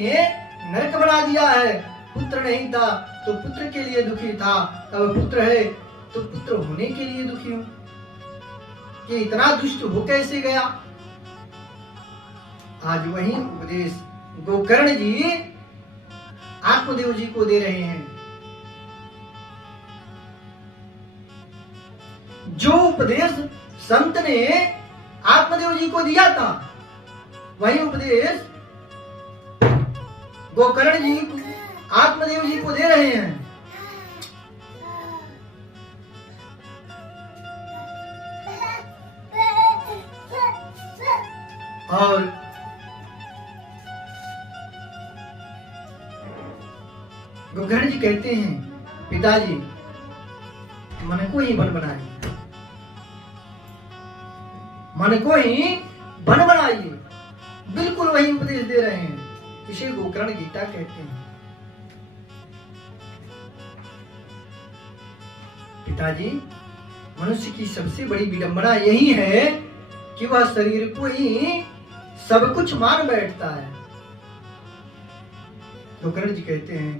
नरक बना दिया है। पुत्र नहीं था तो पुत्र के लिए दुखी था, अब पुत्र है तो पुत्र होने के लिए दुखी हूं कि इतना दुष्ट हो कैसे गया। आज वही उपदेश गोकर्ण जी आत्मदेव जी को दे रहे हैं। जो उपदेश संत ने आत्मदेव जी को दिया था, वही उपदेश गोकर्ण जी आत्मदेव जी को दे रहे हैं। और गोकर्ण जी कहते हैं, पिताजी मन को ही वन बनाइए, मन को ही वन बनाइए। बिल्कुल वही उपदेश दे रहे हैं। इसे गोकर्ण गीता कहते हैं। पिताजी, मनुष्य की सबसे बड़ी विडंबना यही है कि वह शरीर को ही सब कुछ मान बैठता है। गोकर्ण जी कहते हैं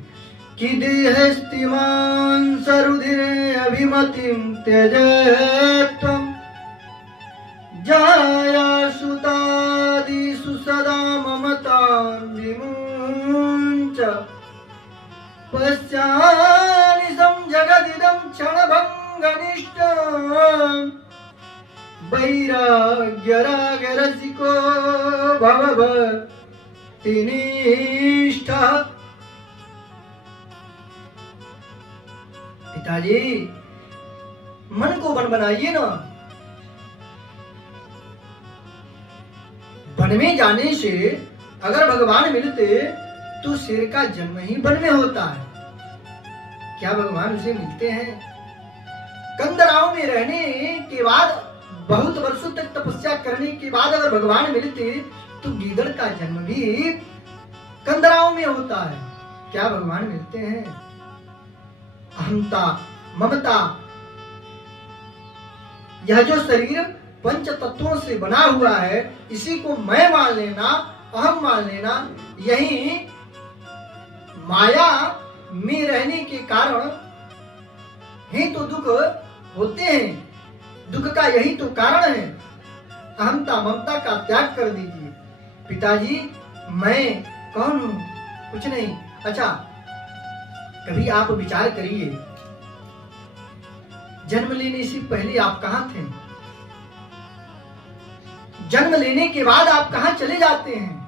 कि देहस्तिमान सरुधिरे अभिमतिम त्यजेत्वम् जाया सुतादिषु सदा ममतां विमुञ्च पश्यानिशं जगदिदं क्षणभङ्गनिष्ठम् वैराग्यरागरसिको भवभक्तिनिष्ठः। पिताजी, मन को वन बनाइए ना। वन में जाने से अगर भगवान मिलते तो शेर का जन्म ही वन में होता है। क्या भगवान उसे मिलते हैं? कंदराओं में रहने के बाद, बहुत वर्षों तक तपस्या करने के बाद अगर भगवान मिलते तो गीदड़ का जन्म भी कंदराओं में होता है। क्या भगवान मिलते हैं? अहंता, ममता, यह जो शरीर पंच तत्वों से बना हुआ है, इसी को मैं मान लेना, अहम मान लेना, यही माया में रहने के कारण ही तो दुख होते हैं। दुख का यही तो कारण है। अहंता ममता का त्याग कर दीजिए। पिताजी मैं कौन हूं? कुछ नहीं। अच्छा, कभी आप विचार करिए, जन्म लेने से पहले आप कहां थे? जन्म लेने के बाद आप कहां चले जाते हैं?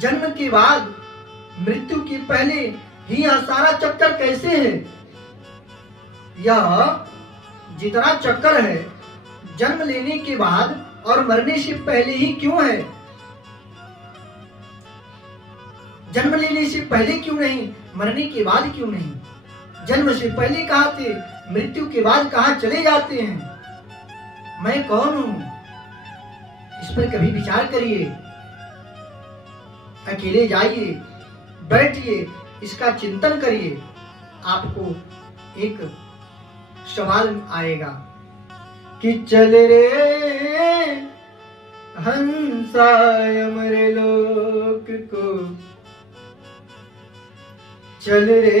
जन्म के बाद, मृत्यु के पहले ही यह सारा चक्कर कैसे है? यह जितना चक्कर है, जन्म लेने के बाद और मरने से पहले ही क्यों है? जन्म लेने से पहले क्यों नहीं? मरने के बाद क्यों नहीं? जन्म से पहले कहां थे? मृत्यु के बाद कहां चले जाते हैं? मैं कौन हूं? इस पर कभी विचार करिए। अकेले जाइए, बैठिए, इसका चिंतन करिए। आपको एक सवाल आएगा कि चल रे हंसा अमर लोक को, चल रे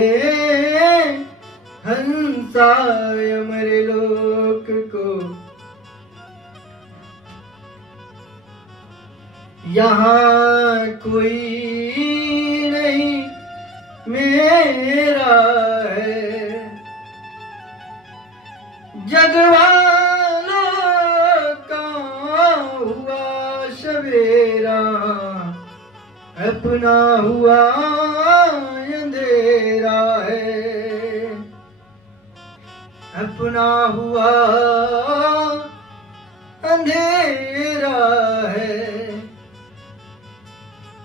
हंसा अमर लोक को, यहाँ कोई नहीं मेरा है, जगवालों का हुआ सवेरा, अपना हुआ अंधेरा है, अपना हुआ अंधेरा है।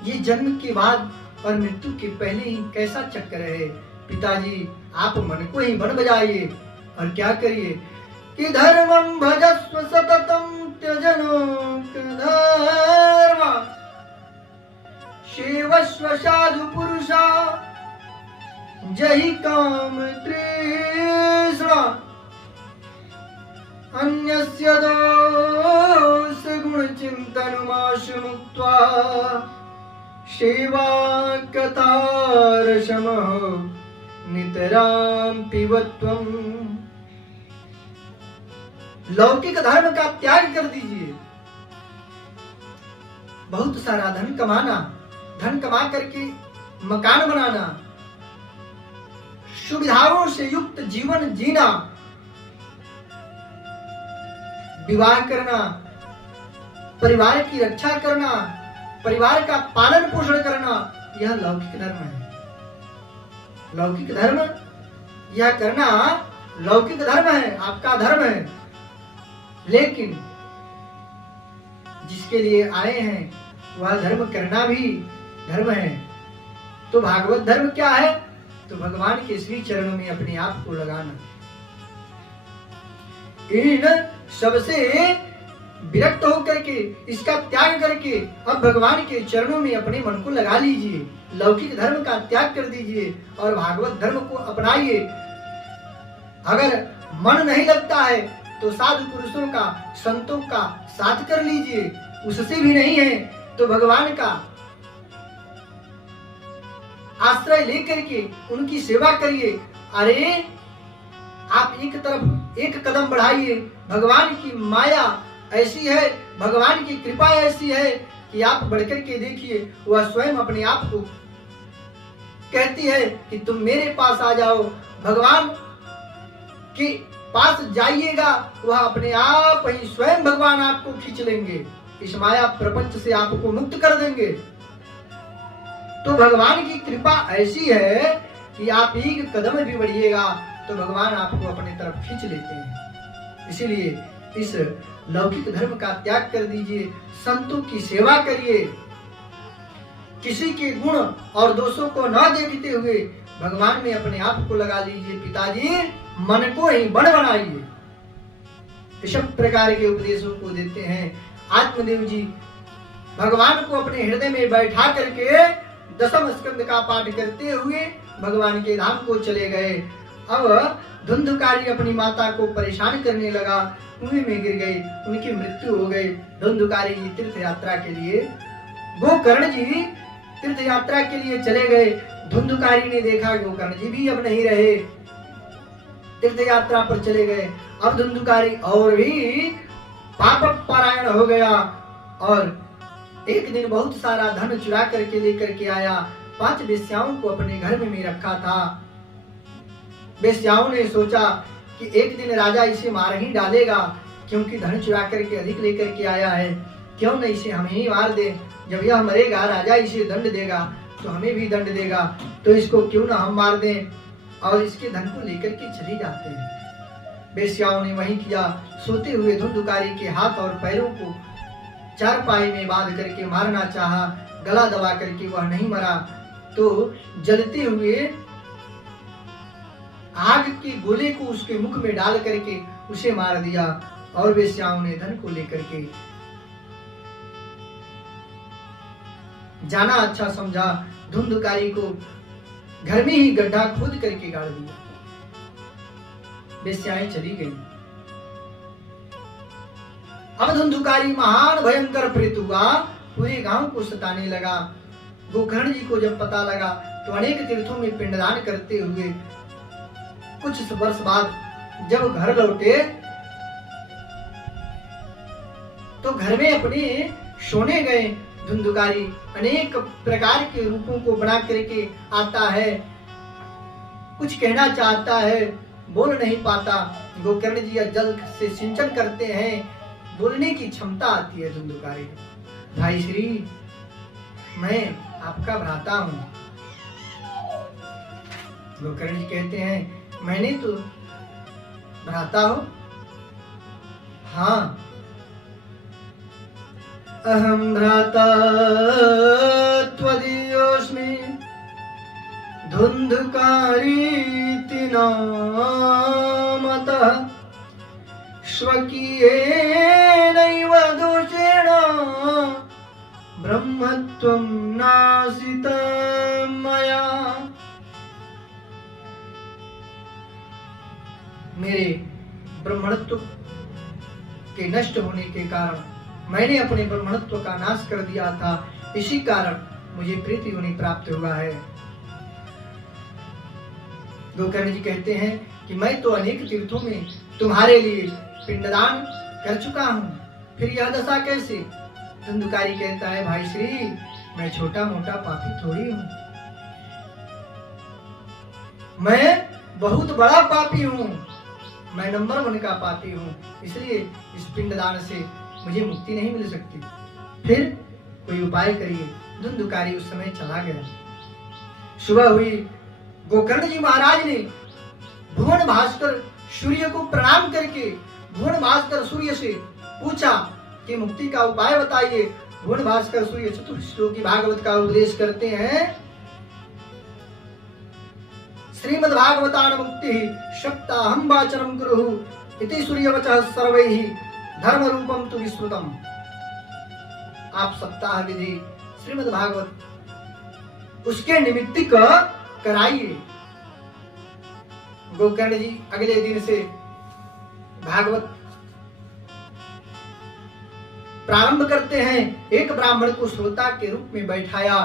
ये जन्म के बाद और मृत्यु के पहले ही कैसा चक्कर है? पिताजी आप मन को ही बन बजाइए और क्या करिए कि धर्मं भजस्व सततं त्यजनोक धर्म, सेवस्व साधु पुरुषा जहि काम तृष्णा, अन्यस्य दोष गुण चिंतनमाशु मुक्त्वा, सेवा कथारसमः नितरां पिबत्वम्। लौकिक धर्म का त्याग कर दीजिए। बहुत सारा धन कमाना, धन कमा करके मकान बनाना, सुविधाओं से युक्त जीवन जीना, विवाह करना, परिवार की रक्षा करना, परिवार का पालन पोषण करना, यह लौकिक धर्म है। लौकिक धर्म यह करना लौकिक धर्म है, आपका धर्म है। लेकिन जिसके लिए आए हैं वह धर्म करना भी धर्म है। तो भागवत धर्म क्या है? तो भगवान के श्री चरणों में अपने आप को लगाना। इन सबसे विरक्त होकर के, इसका त्याग करके अब भगवान के चरणों में अपने मन को लगा लीजिए। लौकिक धर्म का त्याग कर दीजिए और भागवत धर्म को अपनाइए। अगर मन नहीं लगता है तो साधु पुरुषों का, संतों का साथ कर लीजिए। उससे भी नहीं है तो भगवान का आश्रय लेकर के उनकी सेवा करिए। अरे आप एक तरफ एक कदम बढ़ाइए। भगवान की माया ऐसी है, भगवान की कृपा ऐसी है कि आप बढ़कर के देखिए, वह स्वयं अपने आप को कहती है कि तुम मेरे पास आ जाओ। भगवान के पास जाइएगा, वह अपने आप ही स्वयं भगवान आपको खींच लेंगे, इस माया प्रपंच से आपको मुक्त कर देंगे। तो भगवान की कृपा ऐसी है कि आप एक कदम भी बढ़िएगा तो भगवान आपको अपनी तरफ खींच लेते हैं। इसीलिए इस लौकिक धर्म का त्याग कर दीजिए, संतों की सेवा करिए, किसी के गुण और दोषों को न देखते हुए भगवान में अपने आप को लगा लीजिए। पिताजी मन को ही बड़ बनाइए। इस प्रकार के उपदेशों को देते हैं। आत्मदेव जी भगवान को अपने हृदय में बैठा करके दशम स्कंद का पाठ करते हुए भगवान के धाम को चले गए। अब धुंधुकारी अपनी माता को परेशान करने लगा, कुएं में गिर गई, उनकी मृत्यु हो गई। धुंधुकारी जी तीर्थ यात्रा के लिए, गोकर्ण जी तीर्थ यात्रा के लिए चले गए। धुंधुकारी ने देखा गोकर्ण जी भी अब नहीं रहे, तीर्थ यात्रा पर चले गए। अब धुंधुकारी और भी पाप परायण हो गया और एक दिन बहुत सारा धन चुरा करके लेकर के आया। 5 वेश्याओं को अपने घर में रखा था। वेश्याओं ने सोचा कि एक दिन राजा इसे मार ही डालेगा, क्योंकि धन चुरा करके अधिक लेकर के आया है। क्यों न इसे हम ही मार दे, जब यह मरेगा राजा इसे दंड देगा तो हमें भी दंड देगा, तो इसको क्यों ना हम मार दें और इसके धन को लेकर के चले जाते हैं। वेश्याओं ने वही किया। सोते हुए धुंधुकारी के हाथ और पैरों को चारपाई में बांध करके मारना चाहा, गला दबा करके वह नहीं मरा, तो जलते हुए आग के गोले को उसके मुख में डाल करके उसे मार दिया। और वेश्याओं ने धन को लेकर के जाना अच्छा समझा। धुंधुकारी को घर में ही गड्ढा खोद करके गाड़ दिया। वेश्याएं चली गई। अब धुंधुकारी महान भयंकर प्रेत हुआ, पूरे गांव को सताने लगा। गोकर्ण जी को जब पता लगा तो अनेक तीर्थों में पिंडदान करते हुए कुछ वर्ष बाद जब घर लौटे तो घर में अपने सोने गए। धुंधुकारी अनेक प्रकार के रूपों को बना करके आता है, कुछ कहना चाहता है, बोल नहीं पाता। गोकर्ण जी जल से सिंचन करते हैं, बोलने की क्षमता आती है धुंधुकारी। भाई श्री, मैं आपका भ्राता हूं। गोकर्ण जी कहते हैं, मैंने तो भ्राता हो? हाँ, अहम भ्राता त्वदीयोऽस्मि धुंधुकारीति नामतः स्वकीयेनैव दोषेण ब्रह्मत्वं नासितं मया। मेरे ब्रह्मत्व के नष्ट होने के कारण मैंने अपने ब्रह्मत्व का नाश कर दिया था, इसी कारण मुझे प्रीति योनि प्राप्त हुआ है। गोकर्ण जी कहते हैं कि मैं तो अनेक तीर्थों में तुम्हारे लिए पिंडदान कर चुका हूँ, फिर यह दशा कैसे? धुंधुकारी कहता है, भाई श्री, मैं छोटा मोटा पापी थोड़ी हूँ, मैं बहुत बड़ा पापी हूँ, मैं नंबर 1 का पापी हूँ, इसलिए इस पिंडदान से मुझे मुक्ति नहीं मिल सकती, फिर कोई उपाय करिए। धुंधुकारी उस समय चला गया। सुबह हुई, गोकर्ण जी महाराज ने भुवन भास्कर सूर्य को प्रणाम करके भुवन भास्कर सूर्य से पूछा कि मुक्ति का उपाय बताइए। भुवन भास्कर सूर्य चतुर्श्लोकी भागवत का उपदेश करते हैं। श्रीमद् भागवतान मुक्ति सप्ताहं वाचनम कुरु इति सूर्यवचः सर्वैः धर्म रूपम तु विश्रुतम। आप सप्ताह विधि श्रीमद् भागवत उसके निमित्तिक कराइए। गोकर्ण जी अगले दिन से भागवत प्रारंभ करते हैं। एक ब्राह्मण को श्रोता के रूप में बैठाया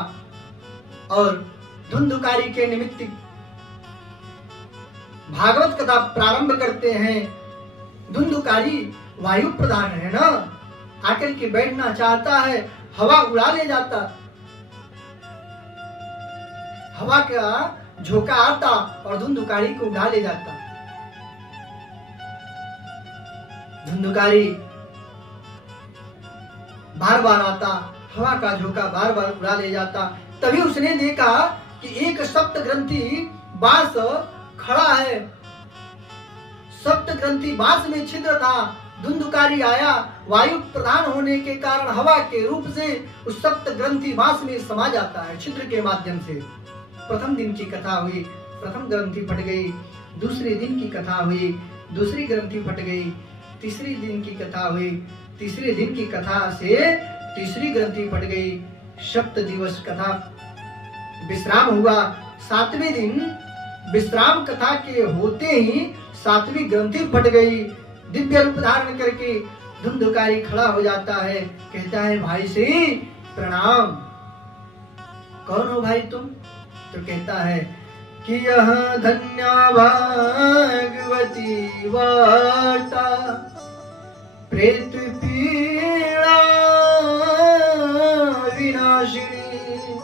और धुंधुकारी के निमित्त भागवत कथा प्रारंभ करते हैं। धुंधुकारी वायु प्रधान है ना, आकर के बैठना चाहता है, हवा उड़ा ले जाता, हवा का झोंका आता और धुंधुकारी को उड़ा ले जाता। धुंधुकारी बार बार आता, हवा का झोंका बार बार उड़ा ले जाता। तभी उसने देखा कि एक सप्त ग्रंथि बांस खड़ा है, सप्त ग्रंथि बांस में छिद्र था। धुंधुकारी आया वायु प्रधान होने के कारण हवा के रूप से उस सप्त ग्रंथि मास में समा जाता है छिद्र के माध्यम से। प्रथम दिन की कथा हुई, प्रथम ग्रंथि फट गई। दूसरे दिन की कथा हुई, दूसरी ग्रंथि फट गई। तीसरी दिन की कथा हुई, तीसरे दिन की कथा से तीसरी ग्रंथि फट गई। सप्त दिवस कथा विश्राम हुआ। सातवें दिन विश्राम कथा के होते ही सातवीं ग्रंथि फट गई। दिव्य रूप धारण करके धुंधुकारी खड़ा हो जाता है, कहता है भाई श्री प्रणाम। कौन हो भाई तुम? तो कहता है कि यह धन्य भागवती वार्ता प्रेत पीड़ा विनाशिनी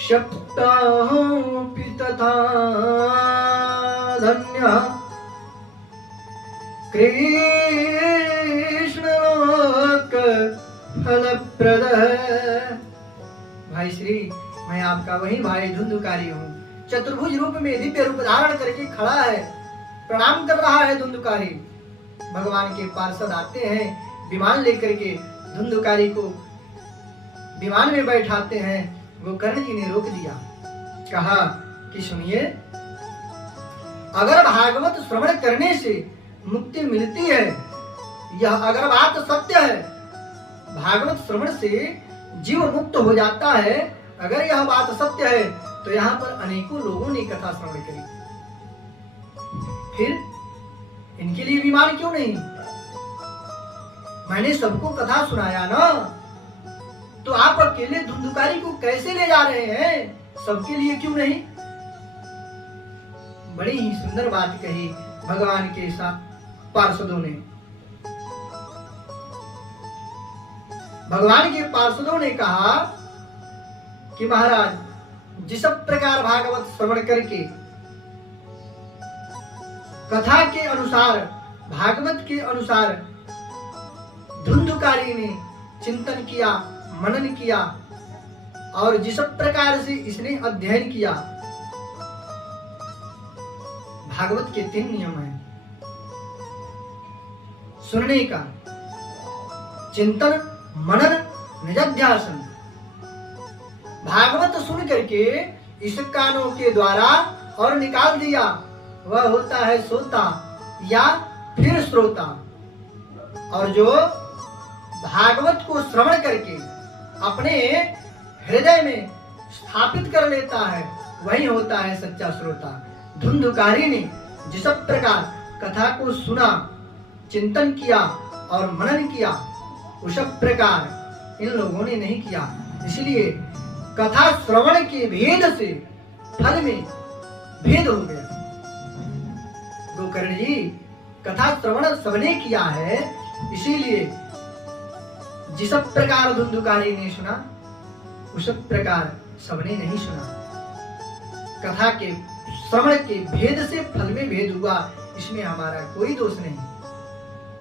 सप्ताहोऽपि तथा धन्य कृष्णलोक फलप्रद। भाई श्री, मैं आपका वही भाई धुंधुकारी हूँ। चतुर्भुज रूप में दिव्य रूप धारण करके खड़ा है, प्रणाम कर रहा है धुंधुकारी। भगवान के पार्षद आते हैं विमान लेकर के, धुंधुकारी को विमान में बैठाते हैं। गोकर्ण जी ने रोक दिया, कहा कि सुनिए, अगर भागवत श्रवण करने से मुक्ति मिलती है, यह अगर बात सत्य है, भागवत श्रवण से जीव मुक्त हो जाता है, अगर यह बात सत्य है, तो यहाँ पर अनेकों लोगों ने कथा श्रवण करी। फिर इनके लिए विमान क्यों नहीं? मैंने सबको कथा सुनाया ना, तो आप अकेले धुंधुकारी को कैसे ले जा रहे हैं? सबके लिए क्यों नहीं? बड़ी ही सुंदर बात कही भगवान के साथ पार्षदों ने। भगवान के पार्षदों ने कहा कि महाराज, जिस प्रकार भागवत श्रवण करके कथा के अनुसार, भागवत के अनुसार धुंधुकारी ने चिंतन किया, मनन किया, और जिस प्रकार से इसने अध्ययन किया, भागवत के 3 नियम हैं। सुनने का, चिंतन, मनन, निधिध्यासन। भागवत सुन करके इस कानों के द्वारा और निकाल दिया, वह होता है श्रोता या फिर श्रोता। और जो भागवत को श्रवण करके अपने हृदय में स्थापित कर लेता है, वही होता है सच्चा श्रोता। धुंधुकारी ने जिस प्रकार कथा को सुना, चिंतन किया और मनन किया, उस प्रकार इन लोगों ने नहीं किया। इसलिए कथा श्रवण के भेद से फल में भेद हो गया। गोकर्ण जी, कथा श्रवण सबने किया है, इसीलिए जिस प्रकार धुंधुकारी ने सुना, उस प्रकार सबने नहीं सुना। कथा के श्रवण के भेद से फल में भेद हुआ, इसमें हमारा कोई दोष नहीं।